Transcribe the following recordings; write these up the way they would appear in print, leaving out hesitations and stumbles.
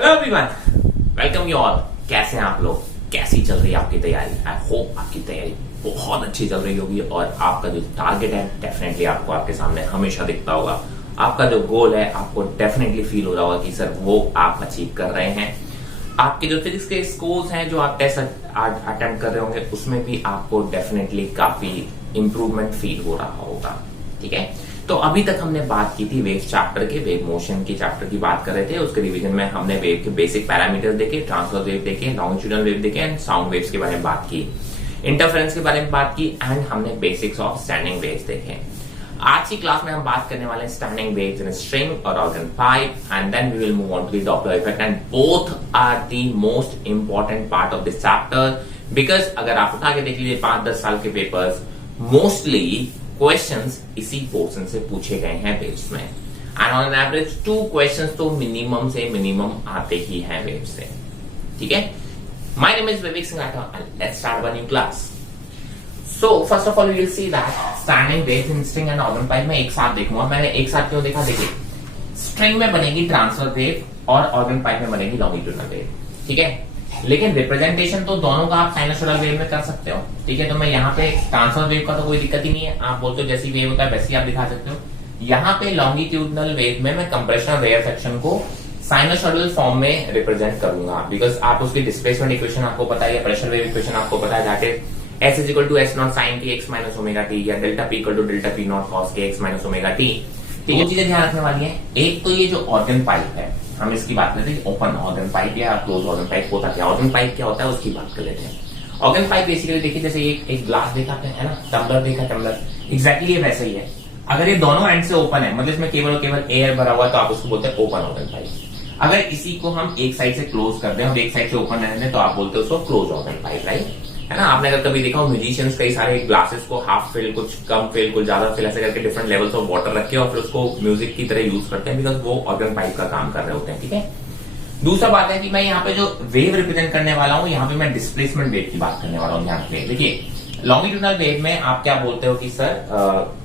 Hello everyone, welcome you all. कैसे हैं आप लोग? कैसी चल रही है आपकी तैयारी? आई होप आपकी तैयारी बहुत अच्छी चल रही होगी और आपका जो टारगेट है डेफिनेटली आपको आपके सामने हमेशा दिखता होगा। आपका जो गोल है आपको डेफिनेटली फील हो रहा होगा कि सर वो आप अचीव कर रहे हैं। आपके जो फिजिक्स के स्कोर्स हैं जो आप टेस्ट अटेम्प्ट कर रहे होंगे उसमें भी आपको डेफिनेटली काफी इंप्रूवमेंट फील हो रहा होगा। ठीक है, तो अभी तक हमने बात की थी वेव चैप्टर के, वेव मोशन की चैप्टर की बात कर रहे थे। उसके रिवीजन में हमने वेव के बेसिक पैरामीटर देखे, ट्रांसवर्स वेव देखे, लॉन्गिट्यूडनल वेव देखे एंड साउंड वेव्स के बारे में बात की, इंटरफेरेंस के बारे में बात की एंड हमने बेसिक्स ऑफ स्टैंडिंग वेव्स देखे। आज की क्लास में हम बात करने वाले हैं स्टैंडिंग वेव्स इन स्ट्रिंग और organ pipe and then we will move on to the Doppler effect and both are the most important part of this chapter because अगर आप उठा के देख लीजिए 5-10 साल के पेपर्स मोस्टली क्वेश्चंस इसी पोर्शन से पूछे गए हैं वेव्स में एंड ऑन एवरेज 2 क्वेश्चंस तो मिनिमम से मिनिमम आते ही हैं वेव्स से। ठीक है, my name is Vivek Singh Rathore and let's start one new class. So first of all we will see that standing waves in string and organ pipe में एक साथ देखूंगा। मैंने एक साथ क्यों देखा? देखिए, स्ट्रिंग में बनेगी ट्रांसवर्स वेव और ऑर्गन पाइप में बनेगी लॉन्गिट्यूडनल वेव। ठीक है, लेकिन रिप्रेजेंटेशन तो दोनों का आप साइनसोइडल वेव में कर सकते हो। ठीक है, तो मैं यहाँ पे ट्रांसफर वेव का तो कोई दिक्कत ही नहीं है, आप बोलते हो जैसी वेव होता है वैसी आप दिखा सकते हो। यहाँ पे लॉन्गिट्यूडनल वेव में मैं कंप्रेशनल वेव सेक्शन को साइनसोइडल फॉर्म में रिप्रेजेंट करूंगा बिकॉज आप उसकी डिस्प्लेसमेंट इक्वेशन आपको पता है या प्रेशर वेव इक्वेशन आपको पता है, that is S is equal to S naught sin t x minus omega t या delta p equal to delta p naught cos k x minus omega t। तो ये चीजें ध्यान रखने वाली है। एक तो ये जो ऑर्गन पाइप है हम इसकी बात करते हैं, ओपन ऑर्गन पाइप या क्लोज ऑर्गन पाइप होता क्या, ऑर्गन पाइप क्या होता है उसकी बात कर लेते हैं। ऑर्गन पाइप बेसिकली देखिए जैसे एक ग्लास देखा है ना, टम्बलर देखा, टम्बलर एग्जैक्टली ये वैसा ही है। अगर ये दोनों एंड से ओपन है मतलब इसमें केवल और केवल एयर भरा हुआ है तो आप उसको बोलते हैं ओपन ऑर्गन पाइप। अगर इसी को हम एक साइड से क्लोज कर दें और एक साइड से ओपन रहने दें तो आप बोलते हो उसको क्लोज ऑर्गन पाइप, राइट है ना। आपने अगर कभी देखा हो म्यूजिशियंस कई सारे ग्लासेस को हाफ फिल, कुछ कम फिल, कुछ ज्यादा फिल, ऐसे करके डिफरेंट लेवल्स ऑफ वाटर रखे और फिर उसको म्यूजिक की तरह यूज करते हैं बिकॉज वो ऑर्गन पाइप का काम कर रहे होते हैं। ठीक है, दूसरा बात है कि मैं यहाँ पे जो वेव रिप्रेजेंट करने वाला हूँ यहाँ पे मैं डिस्प्लेसमेंट वेव की बात करने वाला हूँ। ध्यान रखिए, देखिए लॉन्गिट्यूडनल वेव में आप क्या बोलते हो कि सर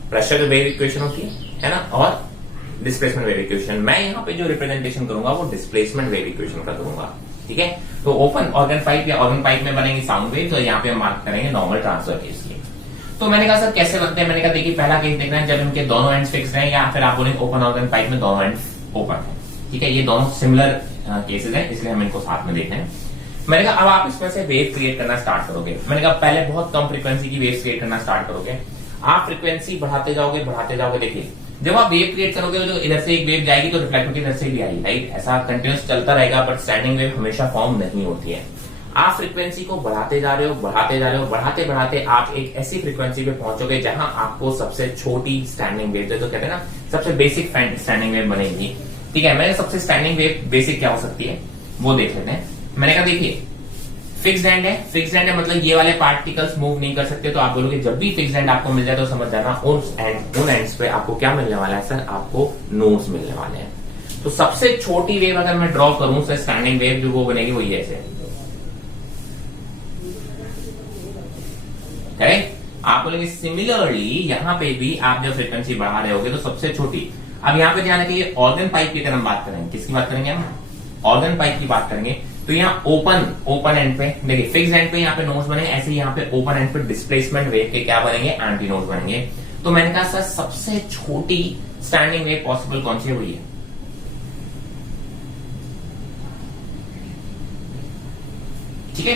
प्रेशर वेव इक्वेशन होती है ना और डिस्प्लेसमेंट वेव इक्वेशन। मैं यहाँ पे जो रिप्रेजेंटेशन करूंगा वो डिस्प्लेसमेंट वेव इक्वेशन का करूंगा। ठीक है, तो ओपन ऑर्गन पाइप या ऑर्गन पाइप में बनेंगे साउंड वेव्स और यहाँ पे हम बात करेंगे नॉर्मल ट्रांसफर केस की। तो मैंने कहा सर कैसे बनते हैं? मैंने कहा देखिए पहला केस देखना है जब इनके दोनों एंड्स फिक्स हैं या फिर आप बोलेंगे ओपन ऑर्गन पाइप में दोनों एंड्स ओपन है। ठीक है, ये दोनों सिमिलर केसेस हैं इसलिए हम इनको साथ में देख रहे हैं। मैंने कहा अब आप इसमें से वेव क्रिएट करना स्टार्ट करोगे। मैंने कहा पहले बहुत कम फ्रीक्वेंसी की वेव क्रिएट करना स्टार्ट करोगे, आप फ्रीक्वेंसी बढ़ाते जाओगे। देखिए जब आप वेव क्रिएट करोगे तो इधर से एक वेव जाएगी तो रिफ्लेक्ट होकर इधर से भी आएगी, राइट। ऐसा कंटिन्यूस चलता रहेगा बट स्टैंडिंग वेव हमेशा फॉर्म नहीं होती है। आप फ्रीक्वेंसी को बढ़ाते जा रहे हो, बढ़ाते आप एक ऐसी फ्रीक्वेंसी पे पहुंचोगे जहां आपको सबसे छोटी स्टैंडिंग वेव जो कहते हैं ना सबसे बेसिक स्टैंडिंग वेव बनेगी। ठीक है, मैंने सबसे स्टैंडिंग वेव बेसिक क्या हो सकती है वो देख लेते हैं। मैंने कहा देखिए फिक्स्ड एंड है मतलब ये वाले पार्टिकल्स मूव नहीं कर सकते, तो आप बोलोगे जब भी फिक्स्ड एंड आपको मिल जाए तो समझ जाना उन एंड्स पे आपको क्या मिलने वाला है सर, आपको नोड्स मिलने वाले हैं। तो सबसे छोटी वेव अगर मैं ड्रॉ करूं सर स्टैंडिंग वेव जो वो बनेगी वही ऐसे, करेक्ट। आप बोलेंगे सिमिलरली यहाँ पे भी आप जब फ्रीक्वेंसी बढ़ा रहे होगे तो सबसे छोटी। अब यहाँ पे ध्यान रखिए ऑर्गन पाइप की तरह हम बात करेंगे, किसकी बात करेंगे हम? ऑर्गन पाइप की बात करेंगे। तो यहाँ ओपन एंड पे देखिए फिक्स एंड पे यहाँ पे नोड्स बने, ऐसे यहाँ पे ओपन एंड पे डिस्प्लेसमेंट वेव के क्या बनेंगे? एंटी नोड्स बनेंगे। तो मैंने कहा सर सबसे छोटी स्टैंडिंग वेव पॉसिबल कौन सी है? वही है, ठीक है।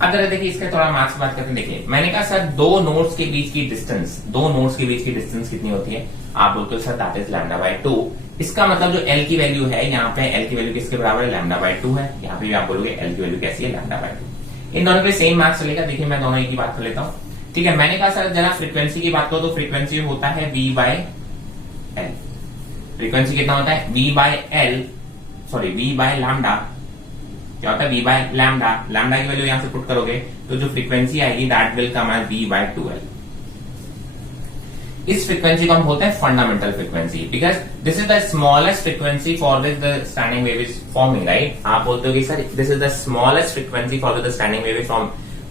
अब जरा देखिए इसका थोड़ा मैथ्स बात करते हैं। देखिए मैंने कहा सर दो नोड्स के बीच की डिस्टेंस कितनी होती है? आप बोलते हो सर दैट इज λ/2। इसका मतलब जो L की वैल्यू है यहाँ पे L की वैल्यू किसके बराबर है? λ/2 है। यहाँ पे भी आप बोलोगे L की वैल्यू कैसी है? λ/2। इन दोनों पे सेम मैथ्स चलेगा। देखिए मैं दोनों एक ही बात कर लेता हूँ। ठीक है, मैंने कहा सर जरा फ्रीक्वेंसी की बात करो तो फ्रीक्वेंसी होता है V/L। फ्रीक्वेंसी कितना होता है? V/λ क्या होता है? V/λ की वैल्यू यहां से पुट करोगे तो जो फ्रीक्वेंसी आएगी that will come as V/2L। इस फ्रीक्वेंसी को हम बोलते हैं fundamental frequency because this is the smallest frequency for which the standing wave is forming, right. आप बोलते हो कि sir this is the smallest frequency for which the standing wave is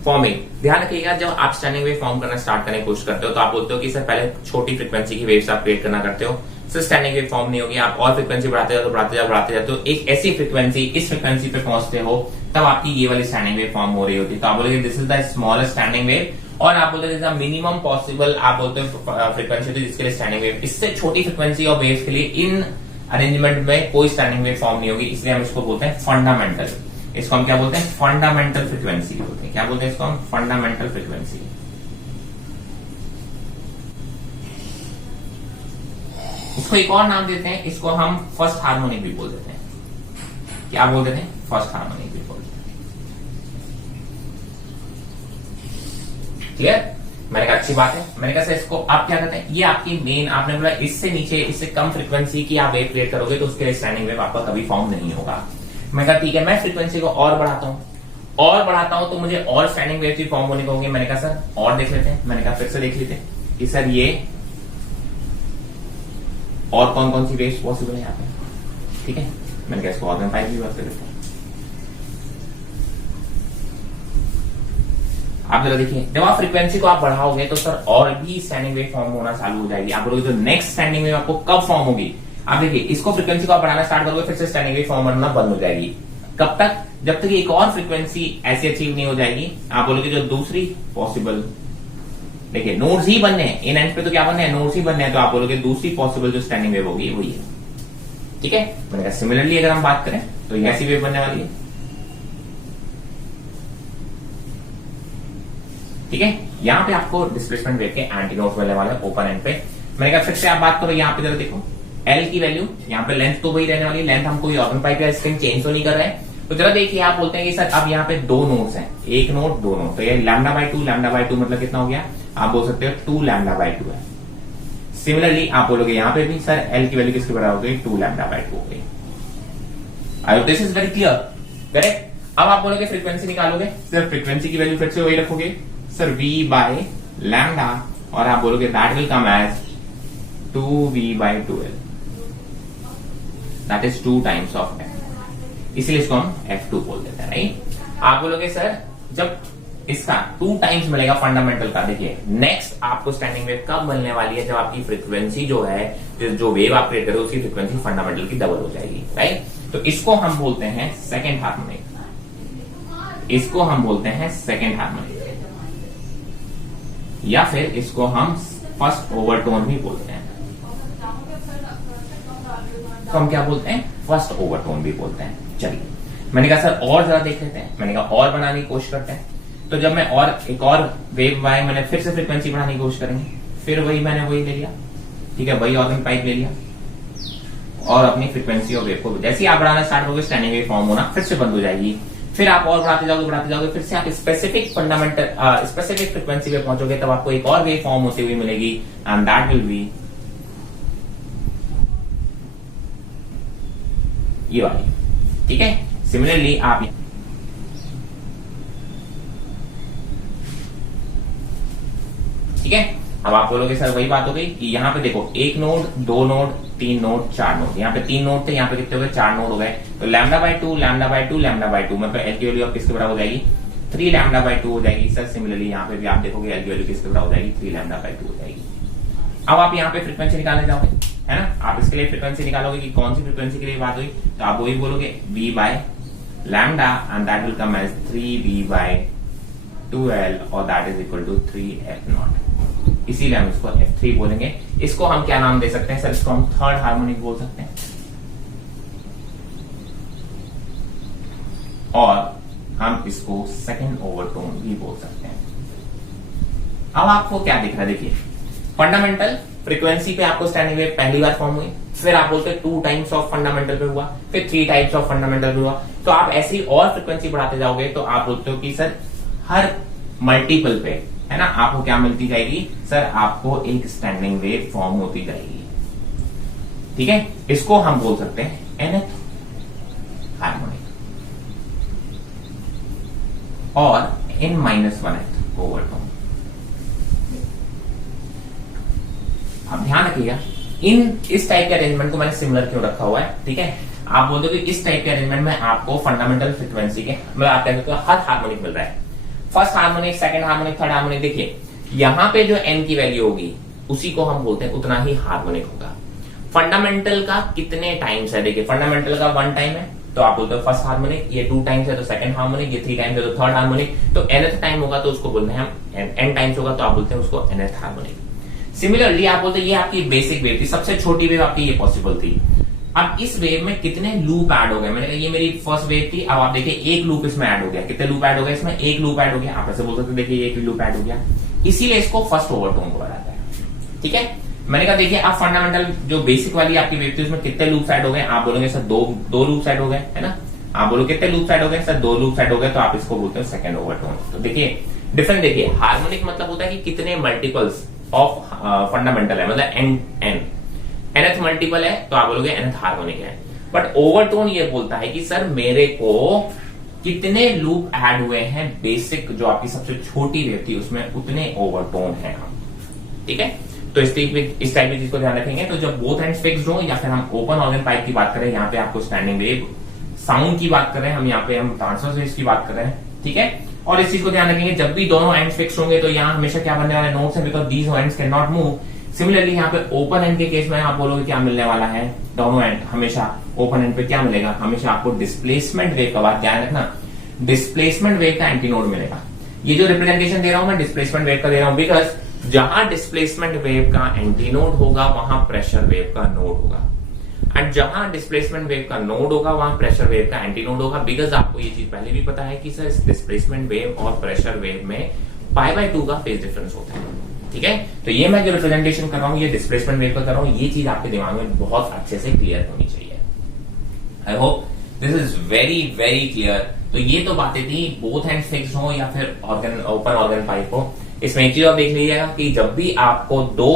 forming. ध्यान रखिएगा जब आप स्टैंडिंग वेव फॉर्म करना start करने की कोशिश करते हो तो आप बोलते हो कि सर पहले छोटी फ्रीक्वेंसी की वेव्स आप क्रिएट करना करते हो, स्टैंडिंग वेव फॉर्म नहीं होगी। आप और फ्रीक्वेंसी बढ़ाते जाओ तो एक ऐसी फ्रीक्वेंसी इस फ्रीक्वेंसी पे पहुंचते हो तब आपकी ये वाली स्टैंडिंग वेव फॉर्म हो रही होती है। तो आप बोलोगे this is the smallest standing wave, और आप बोलते हैं मिनिमम पॉसिबल आप बोलते हो फ्रीक्वेंसी होती है जिसके लिए स्टैंडिंग वेव। इससे छोटी फ्रीक्वेंसी और वेव के लिए इन अरेंजमेंट में कोई स्टैंडिंग वेव फॉर्म नहीं होगी, इसलिए हम इसको बोलते हैं फंडामेंटल। इसको हम क्या बोलते हैं? फंडामेंटल फ्रीक्वेंसी बोलते हैं। क्या बोलते हैं इसको हम? Fundamental frequency. इसको एक और नाम देते हैं, इसको हम फर्स्ट हार्मोनिक भी बोल देते हैं। क्या बोल देते हैं? फर्स्ट हार्मोनिक भी बोल देते हैं। क्लियर? मैंने कहा अच्छी बात है। मैंने कहा सर इसको आप क्या कहते हैं? ये आपकी मेन, आपने बोला इससे नीचे इससे कम फ्रीक्वेंसी की आप वेव क्रिएट करोगे तो उसके लिए स्टैंडिंग वेव आपका कभी फॉर्म नहीं होगा। मैं कहा ठीक है, मैं फ्रीक्वेंसी को और बढ़ाता हूं तो मुझे और स्टैंडिंग वेव की फॉर्म होने को होंगे। मैंने कहा सर और देख लेते हैं। मैंने कहा फिर से देख लेते हैं कि सर ये और कौन कौन सी वेव्स पॉसिबल है यहाँ पे। ठीक है, मैंने कहा इसको ऑर्गन पाइप भी बात कर लेते हैं। आप जरा देखिए, जब आप फ्रीक्वेंसी को आप बढ़ाओगे तो सर और भी स्टैंडिंग वेव फॉर्म होना चालू हो जाएगी। आप बोलोगे जो नेक्स्ट स्टैंडिंग वेव आपको कब फॉर्म होगी? आप देखिए, इसको फ्रीक्वेंसी को आप बढ़ाना स्टार्ट करोगे फिर से स्टैंडिंग वेव फॉर्म बनना बंद हो जाएगी। कब तक? जब तक एक और फ्रीक्वेंसी ऐसी अचीव नहीं हो जाएगी। आप बोलोगे जो दूसरी पॉसिबल, देखिए नोड्स ही बनने हैं इन एंड पे, तो क्या बनने हैं? नोड्स ही बनने हैं। तो आप बोलोगे दूसरी पॉसिबल जो स्टैंडिंग वेव होगी वही है। ठीक है, मैंने कहा सिमिलरली अगर हम बात करें तो ये ऐसी वेव बनने वाली है। ठीक है, यहां पे आपको डिस्प्लेसमेंट वेव के एंटी नोड्स मिलने वाले हैं ओपन एंड पे। मैंने कहा फिर से आप बात करो, यहाँ पे जरा देखो एल की वैल्यू, यहाँ पे लेंथ तो वही रहने वाली है। लेंथ हम कोई ऑर्गन पाइप या स्ट्रिंग चेंज तो नहीं कर रहे हैं। तो जरा देखिए, आप बोलते हैं कि सर अब यहाँ पे दो नोड्स हैं, एक नोड दो नोड, तो ये λ/2 मतलब कितना हो गया? आप बोल सकते हो 2 λ/2 है। सिमिलरली आप बोलोगे यहाँ पे भी सर एल की वैल्यू किसके बराबर हो गई? 2 λ/2 हो गई। आई hope this is very clear, correct. अब आप बोलोगे फ्रीक्वेंसी निकालोगे, सर फ्रीक्वेंसी की वैल्यू फिर से वही रखोगे सर v/λ, और आप बोलोगे that will come as 2v/2l, that is 2 times of f, इसीलिए इसको हम f2 बोल देते हैं, राइट। आप बोलोगे सर जब इसका 2 टाइम्स मिलेगा फंडामेंटल का, देखिए नेक्स्ट आपको स्टैंडिंग वेव कब मिलने वाली है? जब आपकी फ्रीक्वेंसी जो है, जो वेव आप क्रिएट करो उसकी फ्रीक्वेंसी फंडामेंटल की डबल हो जाएगी, राइट। तो इसको हम बोलते हैं सेकेंड हार्मोनिक, इसको हम बोलते हैं सेकेंड हार्मोनिक, या फिर इसको हम फर्स्ट ओवरटोन भी बोलते हैं। तो हम क्या बोलते हैं? फर्स्ट ओवरटोन भी बोलते हैं। चलिए, मैंने कहा सर और जरा देख लेते हैं। मैंने कहा और बनाने की कोशिश करते हैं। तो जब मैं और एक और वेव वाई, मैंने फिर से फ्रीक्वेंसी बढ़ाने की कोशिश करेंगे, फिर मैंने वही ले लिया। ठीक है, वही ऑर्गन पाइप ले लिया और अपनी फ्रीक्वेंसी और वेव को जैसे ही आप बढ़ाना स्टार्ट करोगे स्टैंडिंग वेव फॉर्म होना फिर से बंद हो जाएगी। फिर आप और बढ़ाते जाओगे, फिर से आप स्पेसिफिक फंडामेंटल स्पेसिफिक फ्रीक्वेंसी पे पहुंचोगे, तब आपको एक और वेव फॉर्म होती हुई मिलेगी, एंड दैट विल बी ये वाली। ठीक है, सिमिलरली आप ठीक है, अब आप बोलोगे सर वही बात हो गई कि यहाँ पे देखो एक नोड, दो नोड, तीन नोड, चार नोड। यहाँ पे 3 नोड थे, यहाँ पे कितने हो गए? 4 नोड हो गए। तो λ/2 मतलब एल की वैल्यू अब किसके बराबर हो जाएगी? 3 λ/2 हो जाएगी। सर सिमिलरली यहाँ पे भी आप देखोगे एल की वैल्यू किसके बराबर हो जाएगी? 3 λ/2 हो जाएगी। अब आप यहाँ पे फ्रीक्वेंसी निकालने जाओगे, है ना। आप इसके लिए फ्रीक्वेंसी निकालोगे कि कौन सी फ्रीक्वेंसी के लिए बात हुई, तो आप वही बोलोगे v/λ, and that will come as 3v/2l, और that is equal to 3f0। इसीलिए हम इसको f3 बोलेंगे। इसको हम क्या नाम दे सकते हैं? सर इसको हम थर्ड हार्मोनिक बोल सकते हैं, और हम इसको सेकंड ओवरटोन भी बोल सकते हैं। अब आपको क्या दिख रहा है? देखिए, फंडामेंटल फ्रीक्वेंसी पे आपको स्टैंडिंग वेव पहली बार फॉर्म हुई, फिर आप बोलते हैं 2 टाइम्स ऑफ फंडामेंटल पे हुआ, फिर 3 टाइम्स ऑफ फंडामेंटल पे हुआ। तो आप ऐसी और फ्रीक्वेंसी बढ़ाते जाओगे तो आप बोलते हो कि सर हर मल्टीपल पे, है ना, आपको क्या मिलती जाएगी? सर आपको एक स्टैंडिंग वेव फॉर्म होती जाएगी। ठीक है, इसको हम बोल सकते हैं nth हार्मोनिक, और n-1th ओवरटोन। अब ध्यान रखिएगा, इस टाइप के अरेंजमेंट को मैंने सिमिलर क्यों रखा हुआ है। ठीक है, आप बोलते हो कि इस टाइप के अरेंजमेंट में आपको फंडामेंटल फ्रीक्वेंसी के मतलब आप कह सकते हो हर हार्मोनिक मिल रहा है। First harmonic, second harmonic, third harmonic. देखिए यहाँ पे जो n की वैल्यू होगी उसी को हम बोलते हैं उतना ही हार्मोनिक होगा। फंडामेंटल का कितने टाइम्स है, देखिए फंडामेंटल का 1 टाइम है तो आप बोलते हो फर्स्ट हार्मोनिक, ये 2 टाइम्स है तो सेकंड हार्मोनिक, ये 3 टाइम्स है तो थर्ड हार्मोनिक, तो nth टाइम होगा तो उसको बोलते हैं हम n टाइम्स होगा तो आप बोलते हैं उसको nth हार्मोनिक। सिमिलरली आप बोलते हैं ये आपकी बेसिक वेव थी, सबसे छोटी वेव आपकी ये पॉसिबल थी। अब इस वेव में कितने लूप ऐड हो गए, मैंने कहा ये मेरी फर्स्ट वेव थी, अब आप देखिए एक लूप इसमें ऐड हो गया, कितने लूप ऐड हो गए इसमें, एक लूप ऐड हो गया, आप ऐसे बोल सकते देखिए एक लूप ऐड हो गया, इसीलिए इसको फर्स्ट ओवरटोन बोला जाता है। ठीक है, मैंने कहा देखिए आप फंडामेंटल जो बेसिक वाली आपकी वेव थी उसमें कितने लूप ऐड हो गए, आप बोलेंगे सर दो लूप ऐड हो गए, है ना, आप बोलो कितने लूप ऐड हो गए, सर 2 लूप ऐड हो गए, तो आप इसको बोलते हो सेकंड ओवरटोन। तो देखिए डिफरेंट, देखिए हार्मोनिक मतलब होता है कि कितने मल्टीपल्स ऑफ फंडामेंटल है, मतलब nth मल्टीपल है तो आप बोलोगे nth हार्मोनिक है। बट ओवरटोन ये बोलता है कि सर मेरे को कितने लूप ऐड हुए हैं बेसिक जो आपकी सबसे छोटी वेव थी उसमें, उतने ओवरटोन है हम। ठीक है, तो इस टाइप की चीज को ध्यान रखेंगे। तो जब बोथ एंड्स फिक्स्ड हो या फिर हम ओपन ऑर्गन पाइप की बात करें, यहाँ पे आपको स्टैंडिंग वेव, साउंड की बात करें हम, यहाँ पे हम ट्रांसवर्स वेव्स की बात कर रहे हैं। ठीक है, और इस चीज को ध्यान रखेंगे जब भी दोनों एंड्स फिक्स होंगे तो यहाँ हमेशा क्या बनने वाला है, नोट्स है, because these ends can not move. Similarly यहाँ पे ओपन एंड के केस में आप बोलोगे क्या मिलने वाला है, दोनों एंड हमेशा ओपन एंड पे क्या मिलेगा, हमेशा आपको डिस्प्लेसमेंट वेव का बात ध्यान रखना, डिस्प्लेसमेंट वेव का एंटीनोड मिलेगा। ये जो रिप्रेजेंटेशन दे रहा हूं मैं डिस्प्लेसमेंट वेव का दे रहा हूं बिकॉज जहां डिस्प्लेसमेंट वेव का एंटीनोड होगा वहां प्रेशर वेव का नोड होगा, एंड जहां डिस्प्लेसमेंट वेव का नोड होगा वहां प्रेशर वेव का एंटीनोड होगा। बिकॉज आपको ये चीज पहले भी पता है कि सर इस डिस्प्लेसमेंट वेव और प्रेशर वेव में π/2 का फेज डिफरेंस होता है। ठीक है, तो ये मैं जो रिप्रेजेंटेशन कर रहा हूं ये डिस्प्लेसमेंट वेव का कर रहा हूं, ये चीज आपके दिमाग में बहुत अच्छे से क्लियर होनी चाहिए। आई hope this is very very clear. तो ये तो बातें थी बोथ हैंड फिक्स्ड हो या फिर ऑर्गन ओपन ऑर्गन पाइप हो। इसमें एक चीज आप देख लीजिएगा कि जब भी आपको दो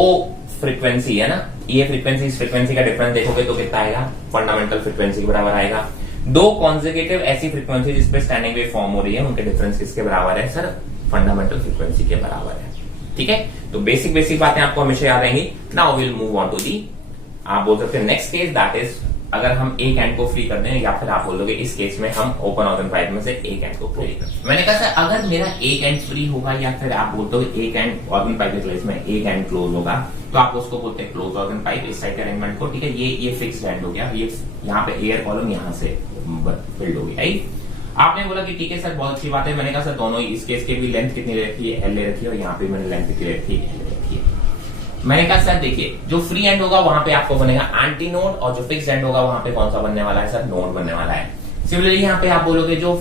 फ्रीक्वेंसी है ना, ये फ्रीक्वेंसी इस फ्रीक्वेंसी का डिफरेंस देखोगे तो कितना आएगा, फंडामेंटल फ्रीक्वेंसी के बराबर आएगा। दो कॉन्जिक्यूटिव ऐसी फ्रीक्वेंसी जिसपे स्टैंडिंग वेव फॉर्म हो रही है उनके डिफरेंस किसके बराबर है, सर फंडामेंटल फ्रीक्वेंसी के बराबर है। ठीक है, तो बेसिक बातें आपको हमेशा याद रहेंगी। Now will move on to the, आप बोल सकते हैं नेक्स्ट केस, दैट इज अगर हम एक एंड को फ्री कर दें, या फिर आप बोलोगे इस केस में हम ओपन ऑर्गन पाइप में से एक एंड को फ्री कर दें। मैंने कहा सर अगर मेरा एक एंड फ्री होगा या फिर आप बोलते हो एक एंड ऑर्गन पाइप के केस में एक एंड क्लोज होगा तो आप उसको बोलते हैं क्लोज ऑर्गन पाइप, इस साइड के अरेंजमेंट को। ठीक है, ये फिक्स्ड एंड हो गया, ये यहाँ पे एयर कॉलम यहाँ से फिल्ड हो गई, राइट। आपने बोला कि ठीक है सर बहुत अच्छी बात है, मैंने कहा सर दोनों इस केस के भी लेंथ कितनी ले रखी है, एल ले रखी है, और यहाँ पे मैंने लेंथ कितनी ले रखी है, एल ले रखी है। मैंने कहा सर देखिए जो फ्री एंड होगा वहां पे आपको बनेगा एंटी नोड, और जो फिक्स एंड होगा वहां पे कौन सा बनने वाला है, सर नोड बनने वाला है। सिमिलरली यहाँ पे आप बोलोगे जो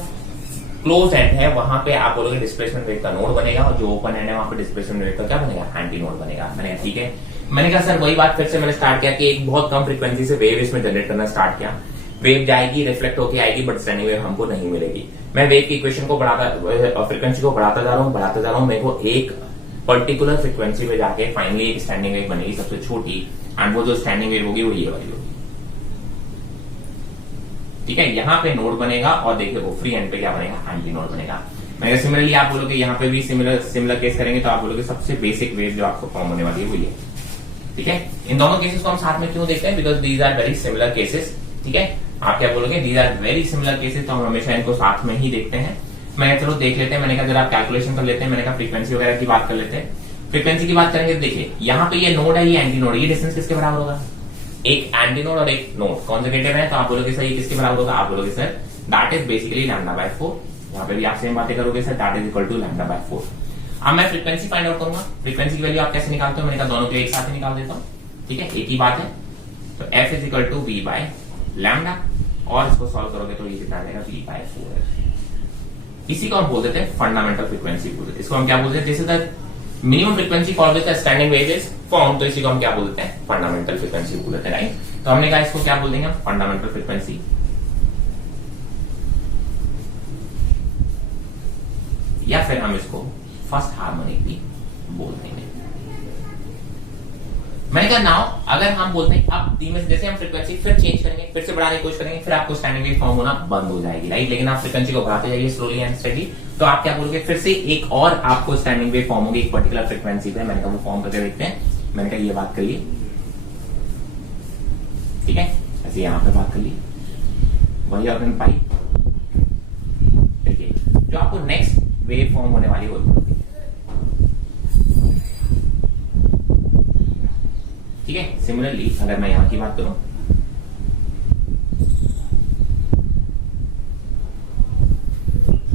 क्लोज एंड है वहां पे आप बोलोगे डिस्प्लेसमेंट वेव का नोड बनेगा, और जो ओपन एंड है वहां पे डिस्प्लेसमेंट वेव का क्या बनेगा, एंटी नोड बनेगा। मैंने कहा ठीक है, मैंने कहा सर वही बात फिर से मैंने स्टार्ट किया कि एक बहुत कम फ्रीक्वेंसी से वेव इसमें जनरेट करना स्टार्ट किया। वेव जाएगी, रिफ्लेक्ट होकर आएगी, बट स्टैंडिंग वेव हमको नहीं मिलेगी। मैं वेव की इक्वेशन को बढ़ाता, फ्रीक्वेंसी को बढ़ाता जा रहा हूं, मेरे को एक पर्टिकुलर फ्रीक्वेंसी पे जाके फाइनली एक स्टैंडिंग वेव बनेगी सबसे छोटी, एंड वो जो स्टैंडिंग वेव होगी वो ये वाली होगी। ठीक है, यहाँ पे नोड बनेगा, और देखिए वो फ्री एंड पे क्या बनेगा, एंटी नोड बनेगा। मैं सिमिलरली आप बोलोगे यहाँ पे भी सिमिलर केस करेंगे तो आप बोलोगे सबसे बेसिक वेव जो आपको फॉर्म होने वाली है वो ये। ठीक है, इन दोनों केसेस को हम साथ में क्यों देखते हैं, because these are very similar cases. ठीक है, आप क्या बोलोगे, these are very similar cases, तो हम हमेशा इनको साथ में ही देखते हैं। मैं चलो देख लेते हैं, मैंने कहा जरा आप कैलकुलेशन कर लेते हैं, मैंने कहा फ्रीक्वेंसी वगैरह की बात कर लेते हैं। फ्रीक्वेंसी की बात करेंगे, देखिए यहाँ पे ये नोड है, ये एंटी नोड, ये डिस्टेंस किसके बराबर होगा, एक एंटी नोड और एक नोड कॉन्जुगेटिव है, तो आप बोलोगे सर ये किसके बराबर होगा, आप बोलोगे सर दैट इज बेसिकली λ/4। यहाँ पे भी आप सेम बातें करोगे, sir that is equal to λ/4। अब मैं फ्रीक्वेंसी फाइंड आउट करूंगा, फ्रीक्वेंसी की वैल्यू आप कैसे निकालते हो, मैंने कहा दोनों को एक साथ ही निकाल देता हूँ। ठीक है, एक ही बात है, तो f is equal to v/λ, और इसको सॉल्व करोगे तो ये कितना आ जाएगा, v/4 है। इसी को हम बोल देते हैं फंडामेंटल फ्रीक्वेंसी बोल देते हैं, इसको हम क्या बोलते हैं, जैसे the minimum frequency for which the standing wave is form, तो इसी को हम क्या बोलते हैं, फंडामेंटल फ्रीक्वेंसी बोल देते हैं, राइट। तो हमने कहा इसको क्या बोल देंगे, फंडामेंटल फ्रीक्वेंसी, या फिर हम इसको फर्स्ट हार्मोनिक भी बोल देंगे। मैंने कहा नाउ अगर हम बोलते हैं अब धीमे से जैसे हम फ्रीक्वेंसी फिर चेंज करेंगे, फिर से बढ़ाने की कोशिश करेंगे, फिर आपको स्टैंडिंग वेव फॉर्म होना बंद हो जाएगी, राइट। लेकिन आप फ्रीक्वेंसी को बढ़ाते जाइए स्लोली एंड स्टेडली, तो आप क्या बोलोगे, फिर से एक और आपको स्टैंडिंग वेव फॉर्म होगी एक पर्टिकुलर फ्रीक्वेंसी पे। मैंने कहा वो फॉर्म करके देखते हैं, मैंने कहा ये बात करिए, ठीक है, ऐसे यहां पे बात कर ली, वही ऑर्गन पाइप, देखिए जो आपको नेक्स्ट वेव फॉर्म होने वाली वो, ठीक ठीक है। सिमिलरली अगर मैं यहां की बात करूं,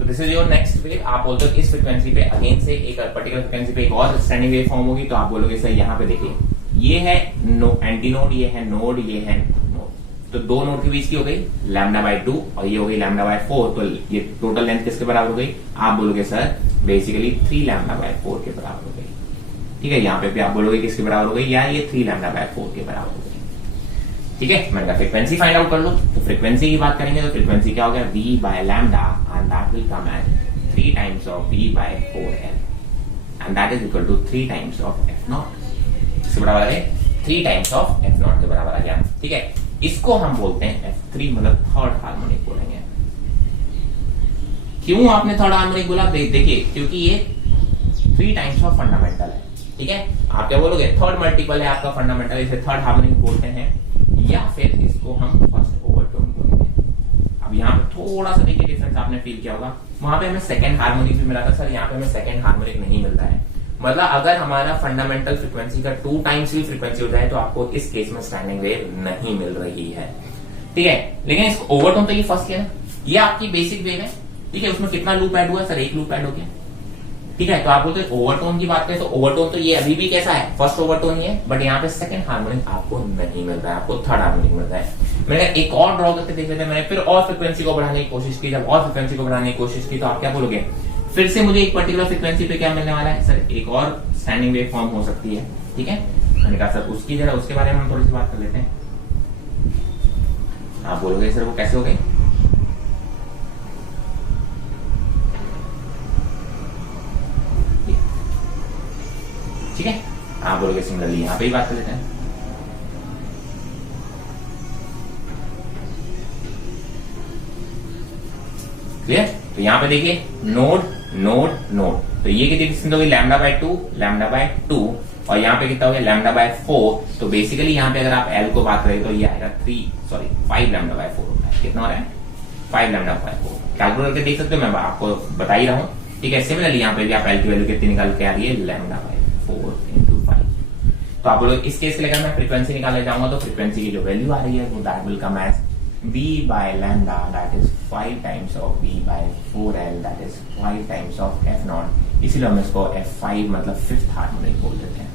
this is your next wave. आप बोलते हो इस फ्रीक्वेंसी पे अगेन से एक पर्टिकुलर फ्रीक्वेंसी पे एक और स्टैंडिंग वेव फॉर्म होगी, तो आप बोलोगे सर यहाँ पे देखिए ये है एंटी नोड, ये है नोड, ये है नोड, तो दो नोड के बीच की हो गई λ/2 और ये हो गई λ/4, तो ये टोटल लेंथ किसके बराबर हो गई? आप बोलोगे सर बेसिकली 3λ/4 के बराबर हो गई, ठीक है। यहाँ पे भी आप बोलोगे किसके बराबर हो गई? या ये 3λ/4 के बराबर हो गई, ठीक है। मैंने कहा फ्रीक्वेंसी फाइंड आउट कर लो, तो फ्रीक्वेंसी की बात करेंगे तो फ्रीक्वेंसी क्या हो गया? v/λ and that will come as 3 times of v/4l and that is equal to 3 times of f0, इसके बराबर है 3 times of f0 के बराबर आ गया, ठीक है। इसको हम बोलते हैं f3, मतलब थर्ड हार्मोनिक बोलेंगे। क्यों आपने थर्ड हार्मोनिक बोला? देखिए क्योंकि ये 3 टाइम्स ऑफ फंडामेंटल है, ठीक है। आप क्या बोलोगे? थर्ड मल्टीपल है आपका फंडामेंटल, इसे थर्ड हार्मोनिक बोलते हैं, या फिर इसको हम फर्स्ट ओवरटोन बोलेंगे। अब यहाँ पे थोड़ा सा देखिए डिफरेंस आपने फील किया होगा, वहां पे हमें सेकंड हार्मोनिक भी मिला था सर, यहाँ पे हमें सेकंड हार्मोनिक नहीं मिलता है। मतलब अगर हमारा फंडामेंटल फ्रीक्वेंसी का 2 टाइम्स भी फ्रीक्वेंसी हो जाए तो आपको इस केस में स्टैंडिंग वेव नहीं मिल रही है, ठीक है। लेकिन इस ओवरटोन तो ये फर्स्ट है, ये आपकी बेसिक वेव है, ठीक है। उसमें कितना लूप ऐड हुआ सर? एक लूप ऐड हो गया, ठीक है। तो आप बोलते हैं ओवरटोन की बात करें तो ओवरटोन तो ये अभी भी कैसा है? फर्स्ट ओवरटोन ही है, बट यहाँ पे सेकंड हार्मोनिक आपको नहीं मिल रहा है, आपको थर्ड हार्मोनिक मिल रहा है। मैंने एक और ड्रॉ करके देख लेते हैं, मैंने फिर और फ्रीक्वेंसी को बढ़ाने की कोशिश की, जब और फ्रीक्वेंसी को बढ़ाने की कोशिश की तो आप क्या बोलोगे? फिर से मुझे एक पर्टिकुलर फ्रीक्वेंसी पे क्या मिलने वाला है सर? एक और स्टैंडिंग वेव फॉर्म हो सकती है, ठीक है। मैंने कहा सर उसकी जरा उसके बारे में हम थोड़ी सी बात कर लेते हैं। आप बोलोगे सर वो कैसे हो गई? ठीक है, आप बोलोगे सिमिलरली यहां पे ही बात कर लेते हैं। क्लियर? तो यहां पे देखिए नोड नोड नोड, तो ये कितनी डिस्टेंस हो गई? λ/2 λ/2, और यहाँ पे कितना हो गया? λ/4। तो बेसिकली यहाँ पे अगर आप L को बात करें तो ये आएगा 5 λ/4 होता है। कितना हो रहा है? 5 λ/4। कैलकुलेट करके देख सकते हो, मैं आपको बता ही रहा हूँ, ठीक है। सिमिलरली यहाँ पे भी आप L की वैल्यू कितनी निकाल के आ रही है? λ/4 into 5। तो आप बोलो इस केस के लिए अगर मैं फ्रीक्वेंसी निकालने जाऊंगा तो फ्रीक्वेंसी की जो वैल्यू आ रही है वो that will come as v/λ, that is 5 times of v/4l, that is 5 times of f0। इसीलिए हम इसको f5 मतलब फिफ्थ हार्मोनिक बोल देते हैं,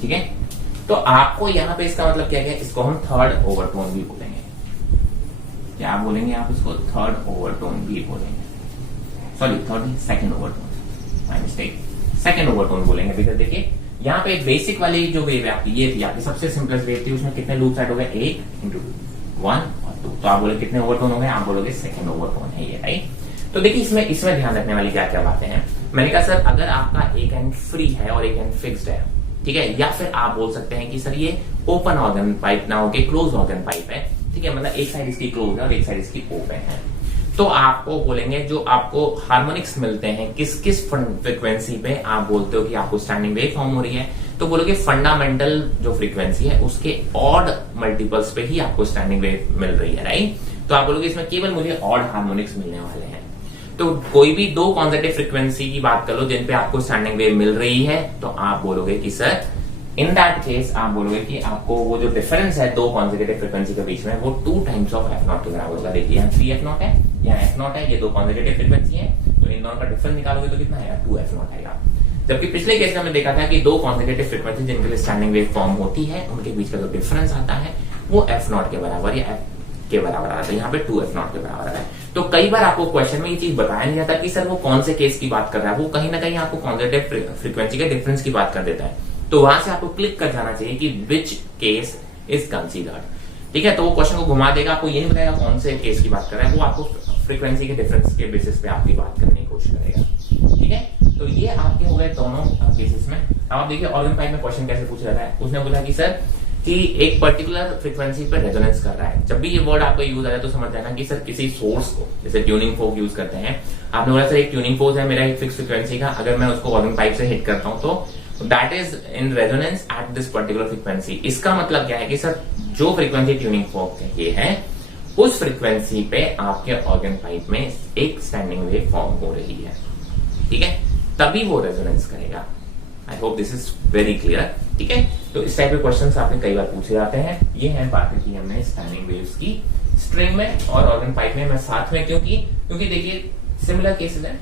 ठीक है। तो आपको यहाँ पे इसका मतलब क्या है? इसको हम थर्ड ओवरटोन भी बोलेंगे। क्या बोलेंगे आप इसको? थर्ड ओवरटोन भी बोलेंगे, sorry third second overtone, my mistake, second overtone बोलेंगे। बिकॉज देखिए यहाँ पे बेसिक वाली जो वेव है आपकी, ये थी आपकी सबसे सिंपलेस्ट वेव थी, उसमें कितने लूप ऐड हो गए? 1 into 1 और 2। तो आप बोले कितने ओवरटोन हो गए? आप बोलोगे सेकंड ओवरटोन है ये, राइट। तो देखिए इसमें ध्यान रखने वाली क्या क्या बातें हैं। मैंने कहा सर अगर आपका एक एंड फ्री है और एक एंड फिक्स्ड है, ठीक है, या फिर आप बोल सकते हैं कि सर ये ओपन ऑर्गन पाइप ना होके क्लोज ऑर्गन पाइप है, ठीक है, मतलब एक साइड इसकी क्लोज है और एक साइड इसकी ओपन है, तो आपको बोलेंगे जो आपको हार्मोनिक्स मिलते हैं किस किस फ्रीक्वेंसी पे आप बोलते हो कि आपको स्टैंडिंग वेव फॉर्म हो रही है, तो बोलोगे फंडामेंटल जो फ्रीक्वेंसी है उसके ऑड मल्टीपल्स पे ही आपको स्टैंडिंग वेव मिल रही है, राइट। तो आप बोलोगे इसमें केवल मुझे ऑड हार्मोनिक्स मिलने वाले हैं। तो कोई भी दो कॉन्सेप्टिव फ्रीक्वेंसी की बात कर लो जिन पे आपको स्टैंडिंग वेव मिल रही है, तो आप बोलोगे कि सर इन दैट केस आप बोलोगे कि आपको वो जो डिफरेंस है दो कॉन्सेक्यूटिव फ्रीक्वेंसी के बीच में वो 2 टाइम्स ऑफ f0 के बराबर होगा। देखिए यहाँ 3f0 है, यहाँ f0 है, ये दो कॉन्सेक्यूटिव फ्रीक्वेंसी है, तो इन दोनों का डिफरेंस निकालोगे तो कितना आएगा? 2f0 आएगा। जबकि पिछले केस में हमने देखा था कि दो कॉन्सेक्यूटिव फ्रीक्वेंसी जिनके लिए स्टैंडिंग वेव फॉर्म होती है उनके बीच का जो डिफरेंस आता है वो f0 के बराबर या f के बराबर आता है, यहाँ पे 2f0 के बराबर है। तो कई बार आपको क्वेश्चन में ये चीज बताया नहीं जाता कि सर वो कौन से केस की बात कर रहा है, वो कहीं ना कहीं आपको कॉन्सेक्यूटिव फ्रीक्वेंसी के डिफरेंस की बात कर देता है, तो वहां से आपको क्लिक कर जाना चाहिए कि विच केस इज कंसीडर्ड, ठीक है। तो वो क्वेश्चन को घुमा देगा, आपको ये नहीं बताएगा कौन से केस की बात कर रहा है, वो आपको फ्रीक्वेंसी के डिफरेंस के बेसिस पे आपकी बात करने की कोशिश करेगा, ठीक है। तो ये आपके हो गए दोनों केसेस में। अब आप देखिए ऑर्गन पाइप में क्वेश्चन कैसे पूछ रहा है, उसने बोला कि सर कि एक पर्टिकुलर फ्रीक्वेंसी पर रेजोनेंस कर रहा है। जब भी ये वर्ड आपको यूज आ रहा है तो समझ जाना कि सर किसी सोर्स को, जैसे ट्यूनिंग फोक यूज करते हैं, आपने बोला सर एक ट्यूनिंग फोक है मेरा एक फिक्स फ्रीक्वेंसी का, अगर मैं उसको ऑर्गन पाइप से हिट करता हूं तो that is in resonance at this particular frequency. इसका मतलब क्या है कि सर जो फ्रीक्वेंसी ट्यूनिंग फोक ये है उस फ्रीक्वेंसी पे आपके ऑर्गन पाइप में एक स्टैंडिंग वेव फॉर्म हो रही है, ठीक है। तभी वो रेजोनेंस करेगा। आई hope this is very clear. ठीक है, तो इस टाइप के क्वेश्चंस आपने कई बार पूछे जाते हैं। ये है बातें की हमने स्टैंडिंग वेव्स की स्ट्रिंग में और ऑर्गन पाइप में। मैं साथ में क्योंकि देखिए सिमिलर केसेस है,